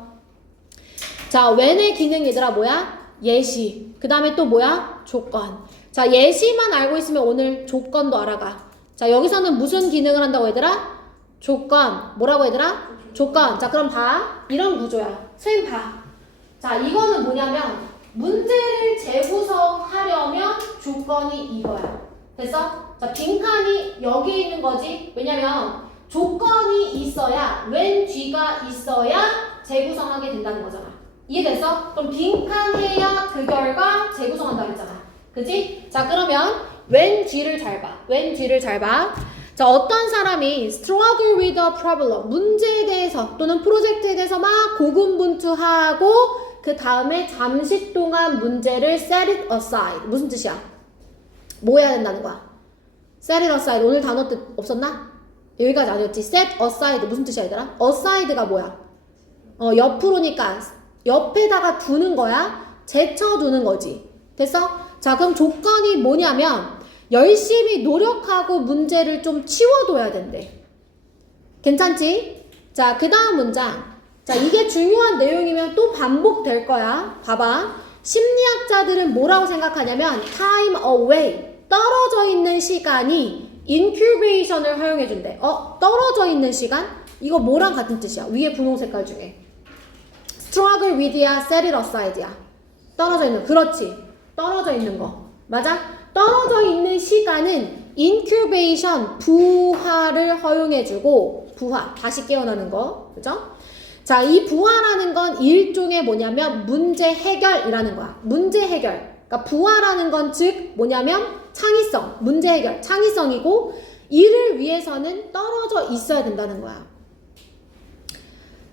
자, when의 기능 얘들아 뭐야? 예시. 그 다음에 또 뭐야? 조건. 자, 예시만 알고 있으면 오늘 조건도 알아가. 자, 여기서는 무슨 기능을 한다고 얘들아? 조건. 뭐라고 얘들아? 조건. 자, 그럼 봐. 이런 구조야. 선생님 봐. 자, 이거는 뭐냐면 문제를 재구성하려면 조건이 이거야. 됐어? 자, 빈칸이 여기 있는 거지. 왜냐면 조건이 있어야, when 뒤가 있어야 재구성하게 된다는 거잖아. 이해됐어? 그럼 빈칸 해야 그 결과 재구성한다 했잖아. 그치? 자, 그러면 when 뒤를 잘 봐. when 뒤를 잘 봐. 자, 어떤 사람이 struggle with a problem, 문제에 대해서 또는 프로젝트에 대해서 막 고군분투하고 그 다음에 잠시 동안 문제를 set it aside. 무슨 뜻이야? 뭐 해야 된다는 거야? set it aside. 오늘 단어 뜻 없었나? 여기까지 아니었지. set aside 무슨 뜻이야 얘들아? aside가 뭐야? 옆으로니까 옆에다가 두는 거야. 제쳐두는 거지. 됐어? 자, 그럼 조건이 뭐냐면 열심히 노력하고 문제를 좀 치워둬야 된대. 괜찮지? 자, 그 다음 문장. 자, 이게 중요한 내용이면 또 반복될 거야. 봐봐. 심리학자들은 뭐라고 생각하냐면 time away, 떨어져 있는 시간이 incubation을 허용해준대. 떨어져 있는 시간? 이거 뭐랑 같은 뜻이야? 위에 분홍 색깔 중에. struggle with야, set it aside야. 떨어져 있는, 그렇지. 떨어져 있는 거. 맞아? 떨어져 있는 시간은 incubation, 부화를 허용해주고, 부화, 다시 깨어나는 거. 그죠? 자, 이 부화라는 건 일종의 뭐냐면 문제 해결이라는 거야. 문제 해결. 그러니까 부화라는 건 즉 뭐냐면 창의성, 문제 해결, 창의성이고 이를 위해서는 떨어져 있어야 된다는 거야.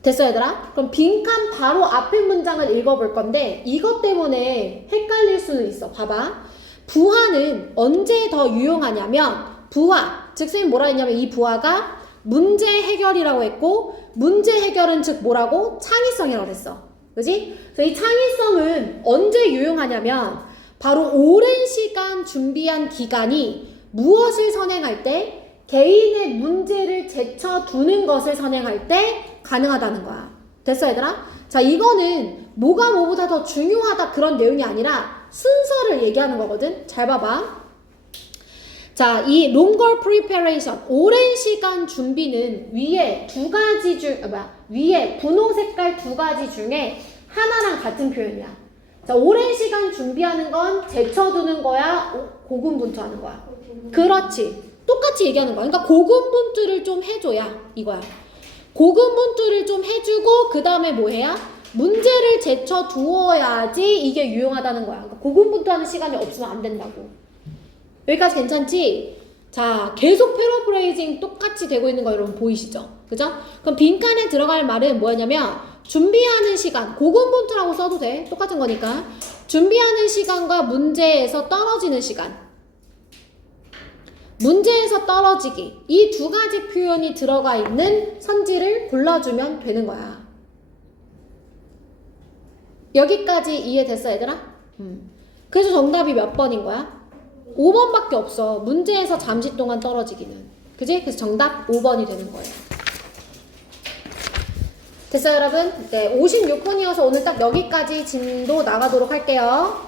됐어 얘들아? 그럼 빈칸 바로 앞에 문장을 읽어볼 건데 이것 때문에 헷갈릴 수는 있어. 봐봐. 부화는 언제 더 유용하냐면 부화, 즉 선생님 뭐라 했냐면 이 부화가 문제 해결이라고 했고 문제 해결은 즉 뭐라고? 창의성이라고 했어. 그지? 그래서 이 창의성은 언제 유용하냐면 바로 오랜 시간 준비한 기간이 무엇을 선행할 때 개인의 문제를 제쳐두는 것을 선행할 때 가능하다는 거야. 됐어 얘들아? 자, 이거는 뭐가 뭐보다 더 중요하다 그런 내용이 아니라 순서를 얘기하는 거거든. 잘 봐봐. 자, 이 longer preparation, 오랜 시간 준비는 위에 두 가지 위에 분홍 색깔 두 가지 중에 하나랑 같은 표현이야. 자, 오랜 시간 준비하는 건 제쳐두는 거야, 고군분투하는 거야. 그렇지. 똑같이 얘기하는 거야. 그러니까 고군분투를 좀 해줘야 이거야. 고군분투를 좀 해주고 그 다음에 뭐 해야? 문제를 제쳐두어야지 이게 유용하다는 거야. 그러니까 고군분투하는 시간이 없으면 안 된다고. 여기까지 괜찮지? 자, 계속 패러프레이징 똑같이 되고 있는 거 여러분 보이시죠? 그죠? 그럼 빈칸에 들어갈 말은 뭐냐면 준비하는 시간, 고군분투라고 써도 돼. 똑같은 거니까. 준비하는 시간과 문제에서 떨어지는 시간. 문제에서 떨어지기. 이 두 가지 표현이 들어가 있는 선지를 골라주면 되는 거야. 여기까지 이해됐어, 얘들아? 그래서 정답이 몇 번인 거야? 5번밖에 없어. 문제에서 잠시 동안 떨어지기는. 그지? 그래서 정답 5번이 되는 거예요. 됐어요, 여러분? 네, 56분이어서 오늘 딱 여기까지 진도 나가도록 할게요.